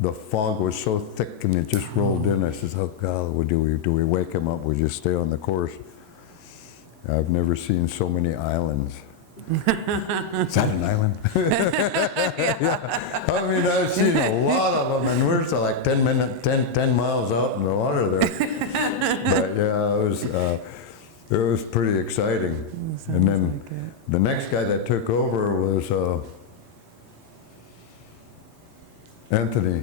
the fog was so thick and it just rolled in. I says, oh God, do we wake him up? We just stay on the course. I've never seen so many islands. Is that an island? Yeah. I mean, I've seen a lot of them, and we're still like 10 miles out in the water there. But yeah, it was pretty exciting. And then the next guy that took over was Anthony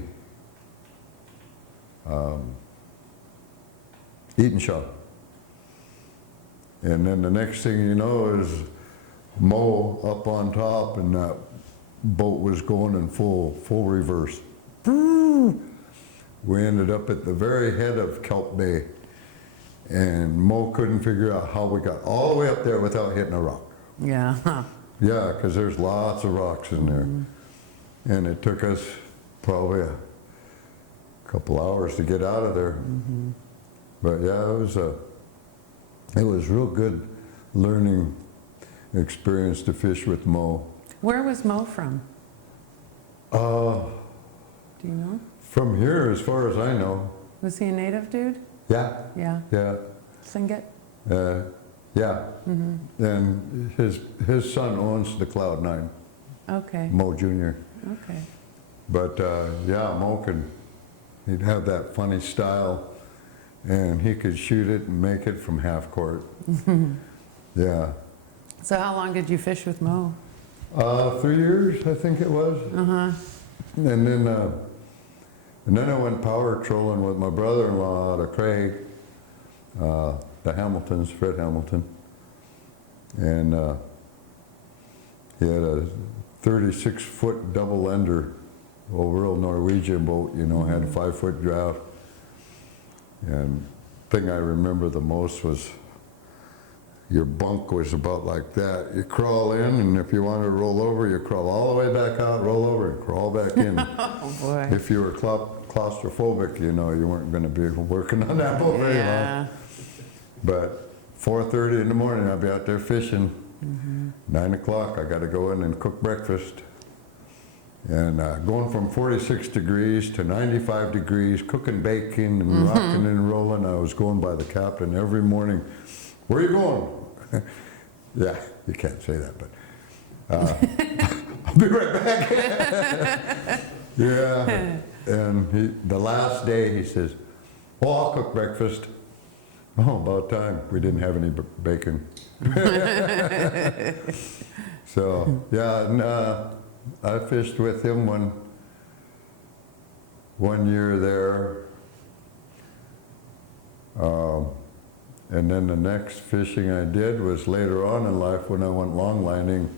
Eatenshaw. And then the next thing you know is Mo up on top, and that boat was going in full reverse. We ended up at the very head of Kelp Bay, and Mo couldn't figure out how we got all the way up there without hitting a rock. Yeah. Huh. Yeah, because there's lots of rocks in there. And it took us probably a couple hours to get out of there. But yeah, it was real good learning experience to fish with Mo. Where was Mo from? Do you know? From here, as far as I know. Was he a native dude? Yeah. Yeah. Yeah. Singit? Yeah. And his son owns the Cloud 9. Okay. Mo Jr. Okay. But yeah, Mo he'd have that funny style, and he could shoot it and make it from half court. Yeah. So how long did you fish with Mo? 3 years, I think it was. And then I went power trolling with my brother-in-law out of Craig, the Hamiltons, Fred Hamilton. And he had a 36-foot double ender, a real Norwegian boat, you know, had a 5-foot draft. And the thing I remember the most was your bunk was about like that. You crawl in, and if you wanted to roll over, you crawl all the way back out, roll over, and crawl back in. Oh boy. If you were claustrophobic, you know, you weren't going to be working on that boat very long. But 4:30 in the morning, I'd be out there fishing. 9 o'clock, I got to go in and cook breakfast. And going from 46 degrees to 95 degrees, cooking bacon and rocking and rolling, I was going by the captain every morning. Where are you going? Yeah, you can't say that, but I'll be right back. Yeah, and the last day he says, "Oh, I'll cook breakfast." Oh, about time. We didn't have any bacon. So yeah, and, I fished with him one year there. And then the next fishing I did was later on in life when I went longlining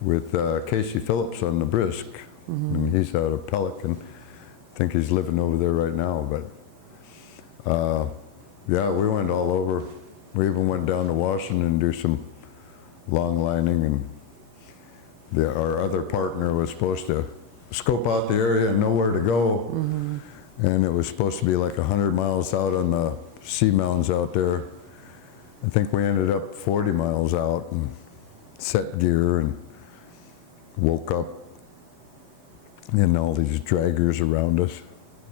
with Casey Phillips on the Brisk. And he's out of Pelican. I think he's living over there right now. But yeah, we went all over. We even went down to Washington to do some longlining. And our other partner was supposed to scope out the area and know where to go. And it was supposed to be like 100 miles out on the sea mountains out there. I think we ended up 40 miles out and set gear and woke up and all these draggers around us.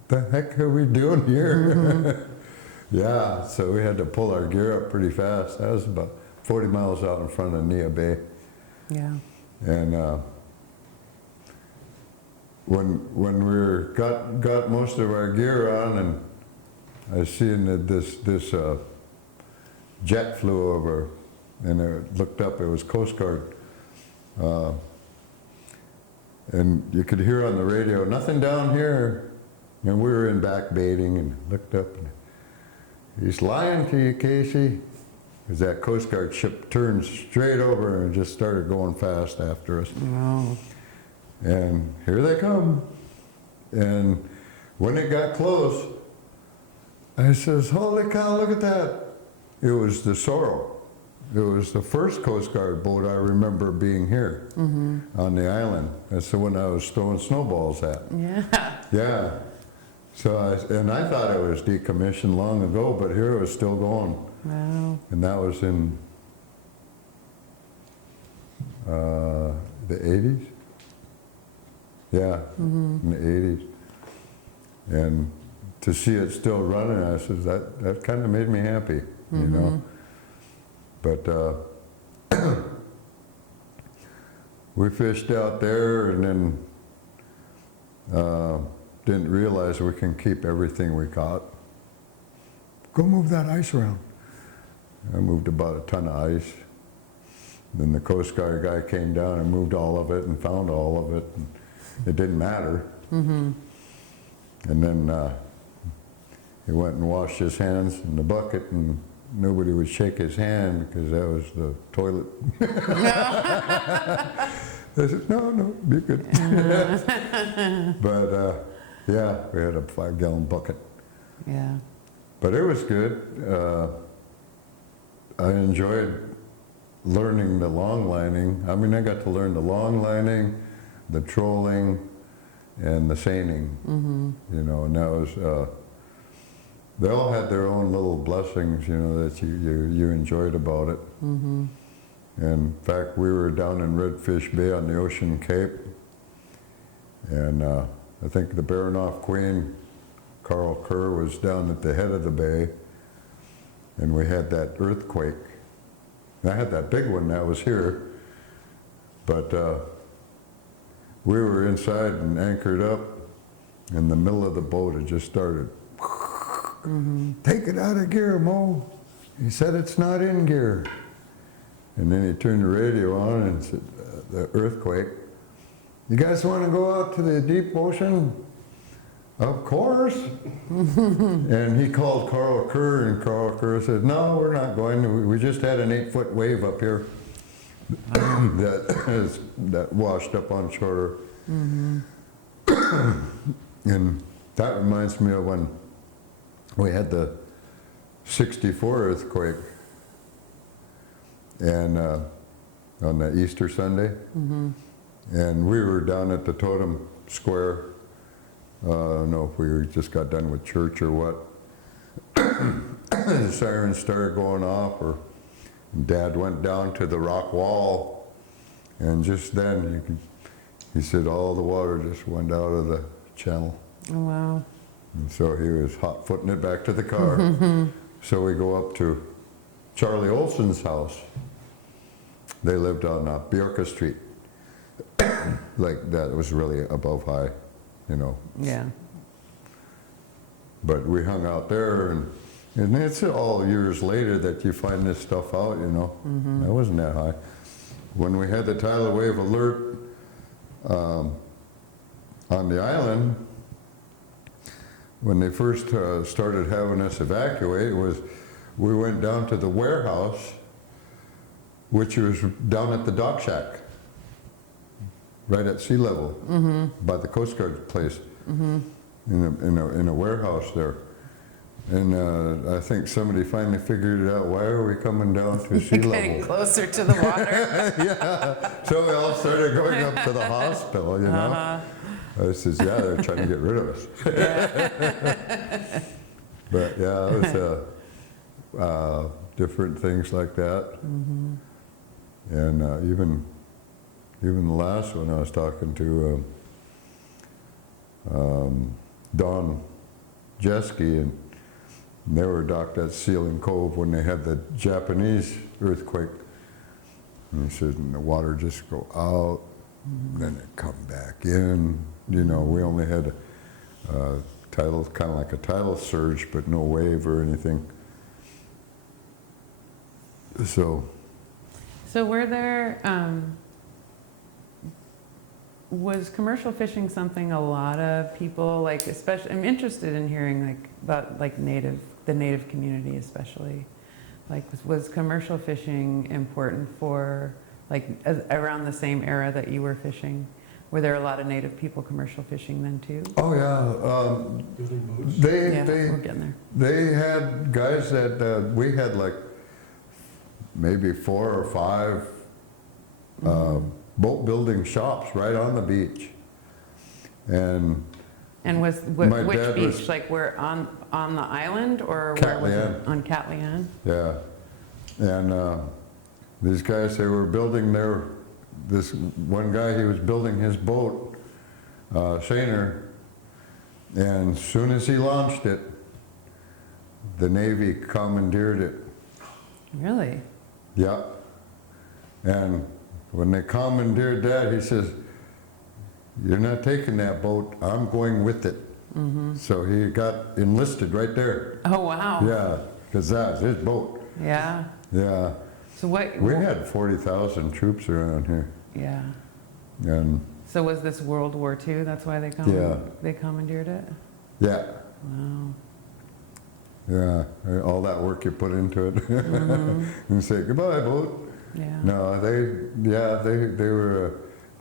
The heck are we doing here? Yeah, so we had to pull our gear up pretty fast. That was about 40 miles out in front of Nia Bay. Yeah. And when got most of our gear on, and I seen that this jet flew over, and I looked up. It was Coast Guard, and you could hear on the radio, "Nothing down here." And we were in back baiting, and looked up. And, "He's lying to you, Casey." Because that Coast Guard ship turned straight over and just started going fast after us. Wow. And here they come. And when it got close, I says, "Holy cow, look at that." It was the Sorrow. It was the first Coast Guard boat I remember being here on the island. That's the one I was throwing snowballs at. Yeah. Yeah. So I thought it was decommissioned long ago, but here it was still going. Wow. And that was in the 80s? Yeah, in the 80s. And to see it still running, I said, that kind of made me happy, you know. But we fished out there, and then didn't realize we can keep everything we caught. Go move that ice around. I moved about a ton of ice. Then the Coast Guard guy came down and moved all of it and found all of it. And it didn't matter. And then he went and washed his hands in the bucket, and nobody would shake his hand because that was the toilet. I said, no, be good. But yeah, we had a 5-gallon bucket. Yeah. But it was good. I enjoyed learning the long lining. I mean, I got to learn the long lining, the trolling, and the seining. You know, and that was, they all had their own little blessings, you know, that you enjoyed about it. In fact, we were down in Redfish Bay on the Ocean Cape, and I think the Baranoff Queen, Carl Kerr, was down at the head of the bay, and we had that earthquake. I had that big one that was here, but we were inside and anchored up. In the middle of the boat, it just started. Take it out of gear, Mo. He said it's not in gear. And then he turned the radio on and said, the earthquake. You guys want to go out to the deep ocean? Of course. And he called Carl Kerr, and Carl Kerr said, no, we're not going. We just had an 8-foot wave up here that washed up on shore. And that reminds me of when we had the '64 earthquake, and on the Easter Sunday, and we were down at the Totem Square. I don't know if we just got done with church or what. The sirens started going off, or Dad went down to the rock wall, and just then he said all the water just went out of the channel. Oh, wow. And so he was hot-footing it back to the car. So we go up to Charlie Olson's house. They lived on Bjorka Street. Like that was really above high, you know. Yeah. But we hung out there, and it's all years later that you find this stuff out, you know. That wasn't that high. When we had the tidal wave alert on the island, when they first started having us evacuate, we went down to the warehouse, which was down at the dock shack, right at sea level, by the Coast Guard place, in a warehouse there. And I think somebody finally figured it out. Why are we coming down to sea level? Getting closer to the water. Yeah. So we all started going up to the hospital, you know. I says, yeah, they're trying to get rid of us. But yeah, it was different things like that. And even the last one, I was talking to Don Jeske, and they were docked at Sealing Cove when they had the Japanese earthquake. And he said, and the water just go out then it come back in. You know, we only had a tidal, kind of like a tidal surge, but no wave or anything. So, were there, was commercial fishing something a lot of people, like, especially, I'm interested in hearing like about like the native community especially. Like, was commercial fishing important for, like, around the same era that you were fishing? Were there a lot of native people commercial fishing then too? oh yeah, Building boats. Yeah, we're getting there. they had guys that we had like maybe 4 or 5 boat building shops right on the beach, and was, My which dad beach? was- Like, where on the island, or where was it? Catlean. On Catlean? yeah, and these guys, they were building this one guy, he was building his boat, Shaner, and as soon as he launched it, the Navy commandeered it. Really? Yeah. And when they commandeered that, he says, "You're not taking that boat, I'm going with it." So he got enlisted right there. Oh, wow. Yeah, because that's his boat. Yeah. Yeah. So what? We had 40,000 troops around here. Yeah. And So was this World War II? That's why they they commandeered it? yeah, Wow. yeah, all that work you put into it. And say, "Goodbye, boat." Yeah. No, they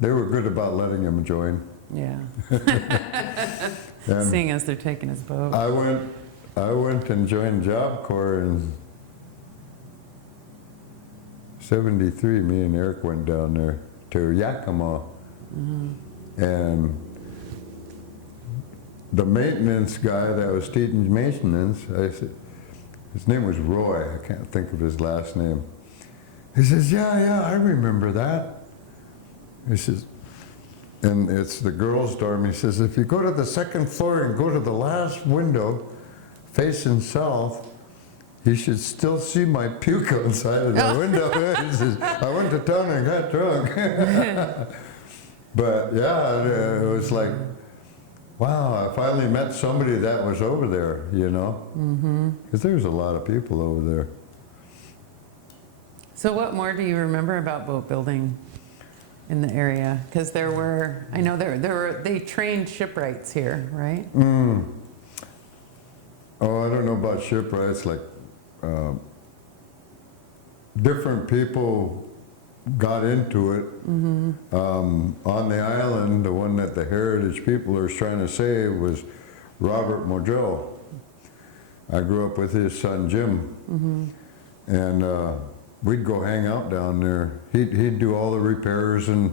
were good about letting him join. Yeah. And Seeing as they're taking his boat. I went and joined Job Corps in '73. Me and Eric went down there to Yakima, and the maintenance guy that was teaching maintenance, I said, his name was Roy. I can't think of his last name. He says, "Yeah, I remember that." He says, and it's the girls' dorm. He says, "If you go to the second floor and go to the last window facing south, you should still see my puke outside of the window." He says, "I went to town and got drunk." But yeah, it was like, wow, I finally met somebody that was over there, you know? Because there's a lot of people over there. So what more do you remember about boat building in the area? Because there were, I know they trained shipwrights here, right? Oh, I don't know about shipwrights, like different people got into it. On the island, the one that the heritage people are trying to save was Robert Modrell. I grew up with his son Jim, and we'd go hang out down there. He'd do all the repairs and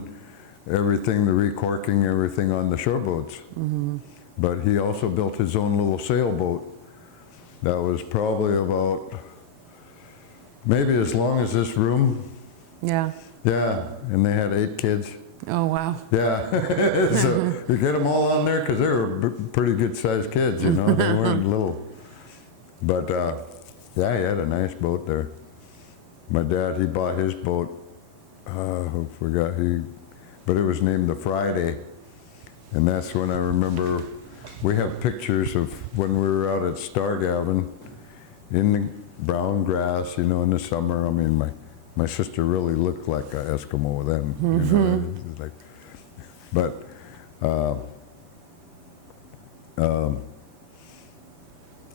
everything, the recorking, everything on the shore boats. But he also built his own little sailboat that was probably about maybe as long as this room. Yeah. Yeah, and they had 8 kids. Oh, wow. Yeah, so you get them all on there because they were pretty good sized kids, you know, they weren't little. But yeah, he had a nice boat there. My dad, he bought his boat, I forgot but it was named the Friday. And that's when I remember, we have pictures of when we were out at Stargavin in the brown grass, you know, in the summer. I mean, my sister really looked like an Eskimo then, you know, like, but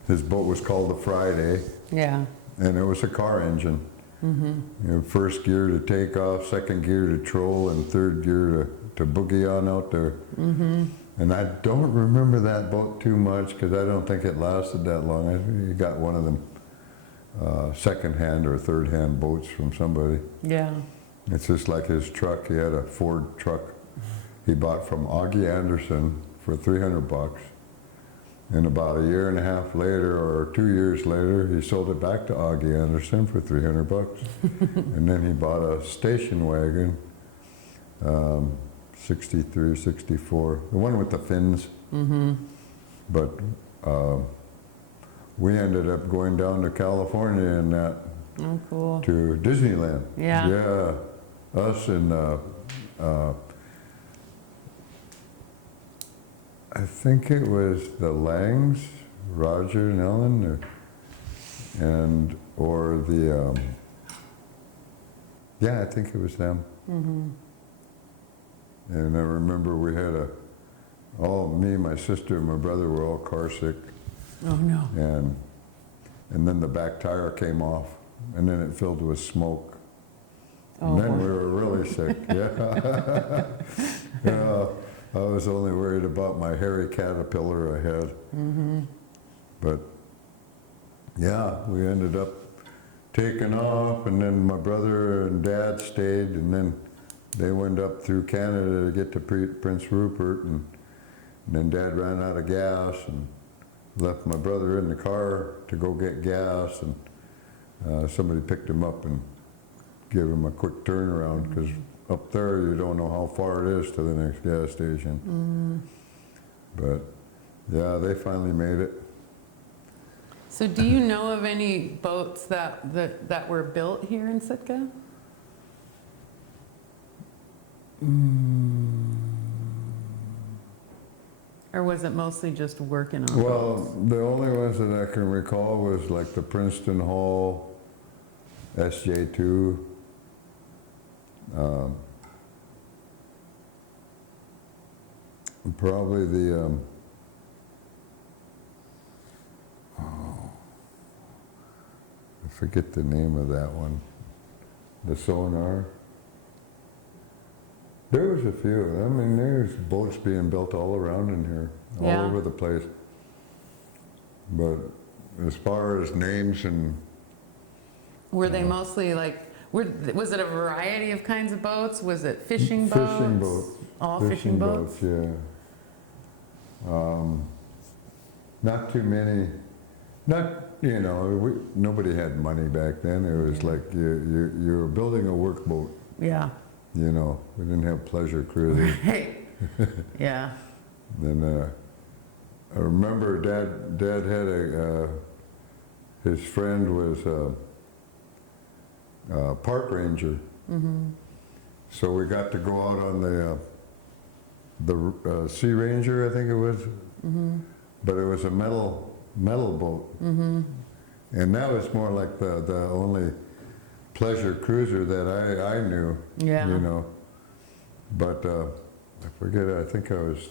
his boat was called the Friday, Yeah. and it was a car engine. You know, first gear to take off, second gear to troll, and third gear to boogie on out there. And I don't remember that boat too much because I don't think it lasted that long. I got one of them second-hand or third-hand boats from somebody. Yeah. It's just like his truck. He had a Ford truck he bought from Augie Anderson for $300. And about a year and a half later, or 2 years later, he sold it back to Augie Anderson for $300. And then he bought a station wagon, 63, 64, the one with the fins. But we ended up going down to California in that, Oh, cool. to Disneyland. Yeah. Yeah, us and I think it was the Langs, Roger and Ellen, or the, yeah, I think it was them. Mm-hmm. And I remember we had me, my sister, and my brother were all car sick. Oh, no. And then the back tire came off, and then it filled with smoke. Oh, And then boy. we were really sick, yeah. Yeah, I was only worried about my hairy caterpillar I had. Mm-hmm. But yeah, we ended up taking off, and then my brother and dad stayed, and then they went up through Canada to get to Prince Rupert, and then dad ran out of gas and left my brother in the car to go get gas, and somebody picked him up and gave him a quick turnaround, because up there you don't know how far it is to the next gas station. But yeah, they finally made it. So do you know of any boats that were built here in Sitka? Or was it mostly just working on Well, boats? the only ones that I can recall was like the Princeton Hall, SJ2. Probably the, I forget the name of that one, the sonar. There was a few. I mean, there's boats being built all around in here, all Yeah. over the place. But as far as names and, Were they mostly like, was it a variety of kinds of boats? Was it fishing boats? Fishing boats. All fishing boats? yeah. Not too many, nobody had money back then. It was like you were building a workboat, Yeah. we didn't have pleasure cruisers. Right. Yeah. Then I remember Dad had his friend was a park ranger. So we got to go out on the Sea Ranger, I think it was. But it was a metal boat. And that was more like the only pleasure cruiser that I knew, Yeah. But I forget, I think I was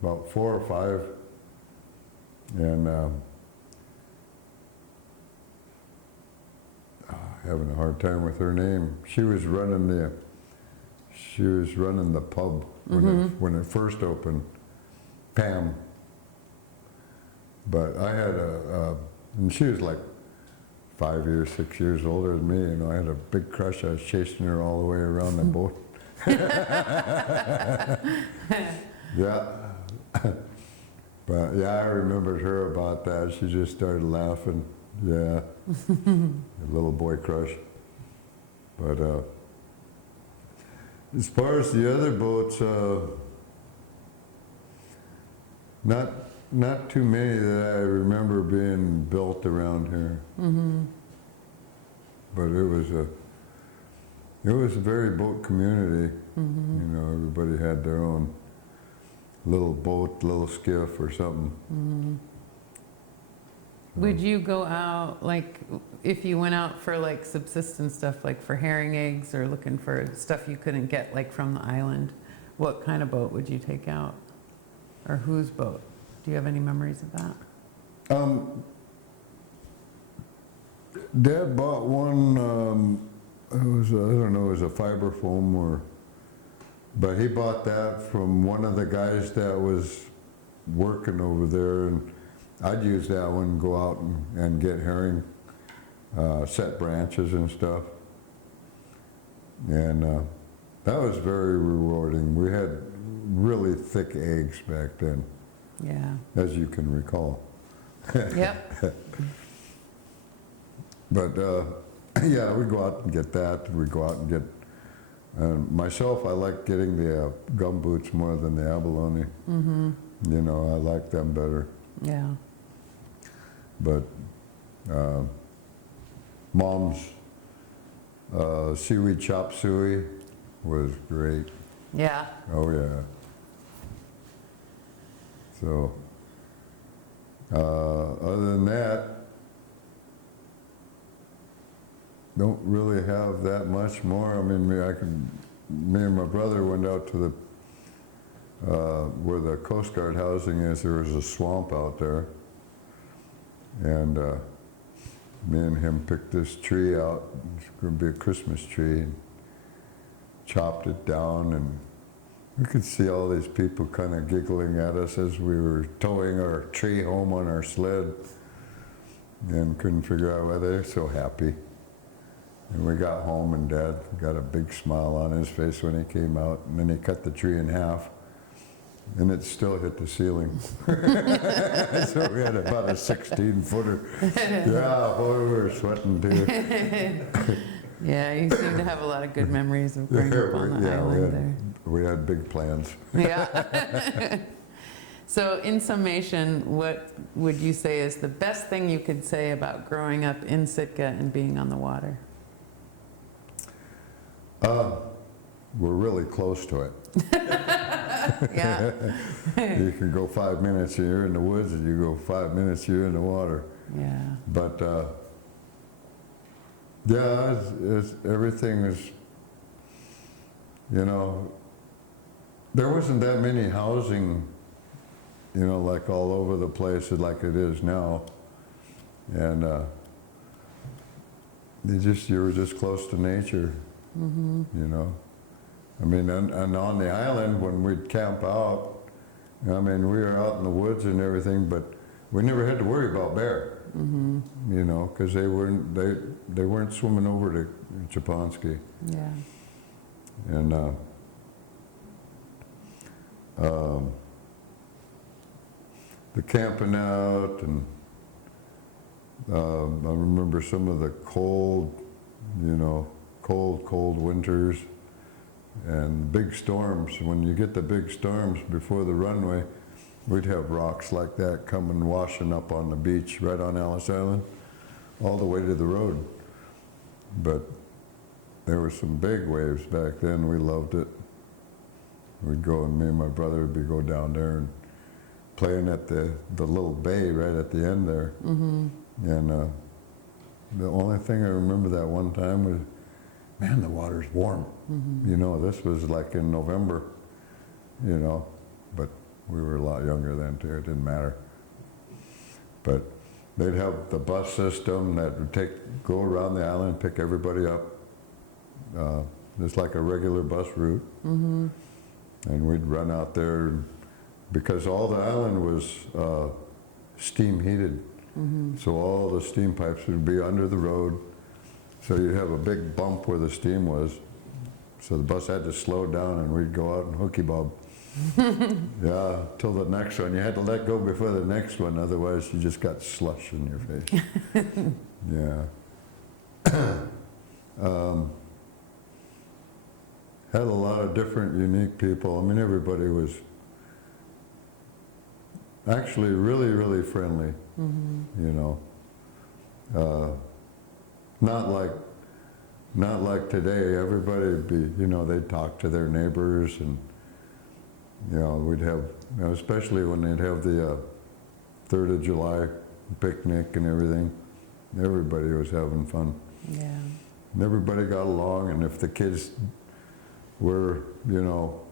about 4 or 5. And having a hard time with her name. She was running the pub when it first opened, Pam. But I had and she was like 5 years, 6 years older than me, I had a big crush. I was chasing her all the way around the boat. Yeah. But yeah, I remembered her about that. She just started laughing. Yeah. A little boy crush. But as far as the other boats, not too many that I remember being built around here. But it was a very boat community. Everybody had their own little boat, little skiff or something. Would you go out, like, if you went out for like subsistence stuff, like for herring eggs or looking for stuff you couldn't get like from the island, what kind of boat would you take out? Or whose boat? Do you have any memories of that? Dad bought one, it was a fiber foam but he bought that from one of the guys that was working over there, and I'd use that one, go out and get herring, set branches and stuff. And that was very rewarding. We had really thick eggs back then, Yeah. as you can recall. Yep. But yeah, we'd go out and get that. We'd go out and get, myself, I like getting the gum boots more than the abalone. I like them better. Yeah. But Mom's seaweed chop suey was great. Yeah. Oh, yeah. So, other than that, don't really have that much more. I mean, me and my brother went out to where the Coast Guard housing is. There was a swamp out there. And me and him picked this tree out. It's going to be a Christmas tree. And chopped it down, and we could see all these people kind of giggling at us as we were towing our tree home on our sled, and couldn't figure out why they're so happy. And we got home, and Dad got a big smile on his face when he came out, and then he cut the tree in half, and it still hit the ceiling. So we had about a 16-footer. Yeah, boy, we were sweating too. Yeah, you seem to have a lot of good memories of growing up on the island there. We had big plans. Yeah. So in summation, what would you say is the best thing you could say about growing up in Sitka and being on the water? We're really close to it. Yeah. You can go 5 minutes and you're in the woods, and you go 5 minutes, you're in the water. Yeah. But yeah, everything is, you know, there wasn't that many housing, you know, like all over the place like it is now. And you were just close to nature, you know. I mean, and on the island when we'd camp out, I mean, we were out in the woods and everything, but we never had to worry about bear. You know, because they weren't swimming over to Chaponski. Yeah. And the camping out, and I remember some of the cold, you know, cold winters and big storms. When you get the big storms before the runway, we'd have rocks like that coming washing up on the beach right on Ellis Island, all the way to the road. But there were some big waves back then. We loved it. We'd go, and me and my brother would go down there and playing at the little bay right at the end there. And the only thing I remember that one time was, man, the water's warm. You know, this was like in November, you know, but we were a lot younger then too, it didn't matter. But they'd have the bus system that would go around the island, pick everybody up, just like a regular bus route. And we'd run out there, because all the island was steam heated. So all the steam pipes would be under the road. So you'd have a big bump where the steam was. So the bus had to slow down, and we'd go out and hooky bob. Yeah, till the next one. You had to let go before the next one, otherwise you just got slush in your face. Yeah. Had a lot of different, unique people. I mean, everybody was actually really, really friendly. You know, not like today. Everybody would be, you know, they'd talk to their neighbors, and you know, we'd have, you know, especially when they'd have the 3rd of July picnic and everything. Everybody was having fun. Yeah. And everybody got along, and if the kids were, you know,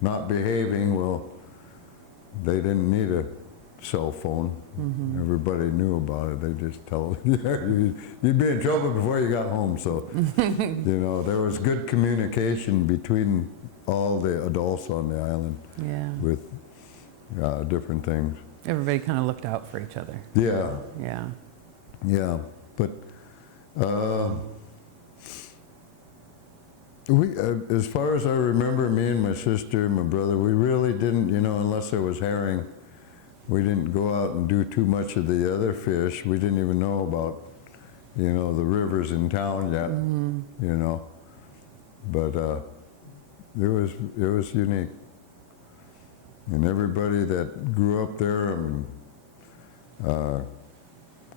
not behaving, well, they didn't need a cell phone. Everybody knew about it. They just tell you, you'd be in trouble before you got home. So, you know, there was good communication between all the adults on the island. Yeah. With different things. Everybody kind of looked out for each other. Yeah. Yeah. Yeah. But we, as far as I remember, me and my sister and my brother, we really didn't, you know, unless there was herring, we didn't go out and do too much of the other fish. We didn't even know about, you know, the rivers in town yet, you know. But it was unique. And everybody that grew up there,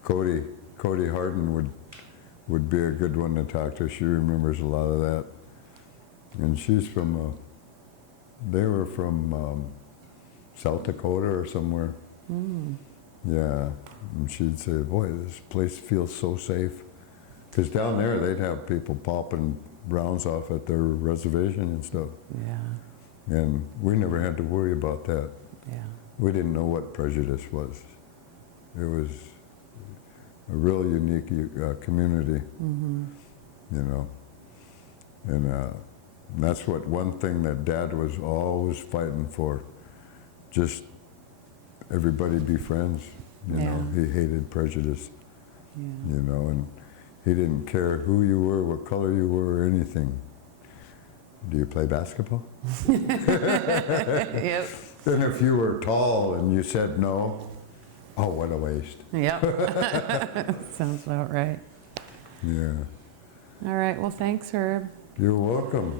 Cody Harden would be a good one to talk to. She remembers a lot of that. And she's from They were from South Dakota or somewhere. Yeah, and she'd say, boy, this place feels so safe. Because down there, they'd have people popping rounds off at their reservation and stuff. Yeah, And we never had to worry about that. yeah. We didn't know what prejudice was. It was a real unique community, you know. And that's what one thing that Dad was always fighting for. Just everybody be friends, you know. He hated prejudice, Yeah. you know, and he didn't care who you were, what color you were, or anything. Do you play basketball? Yep. Then if you were tall and you said no, oh, what a waste. Yep. Sounds about right. Yeah. All right. Well, thanks, Herb. You're welcome.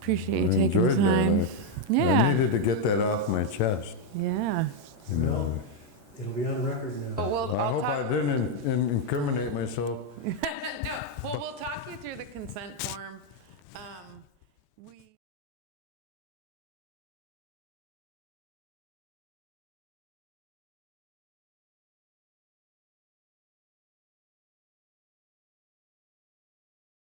Appreciate you I taking enjoyed the time. that. I Yeah. needed to get that off my chest. Yeah. You know. Well, it'll be on record now. But we'll, I I'll hope talk. I didn't incriminate myself. No. Well, we'll talk you through the consent form.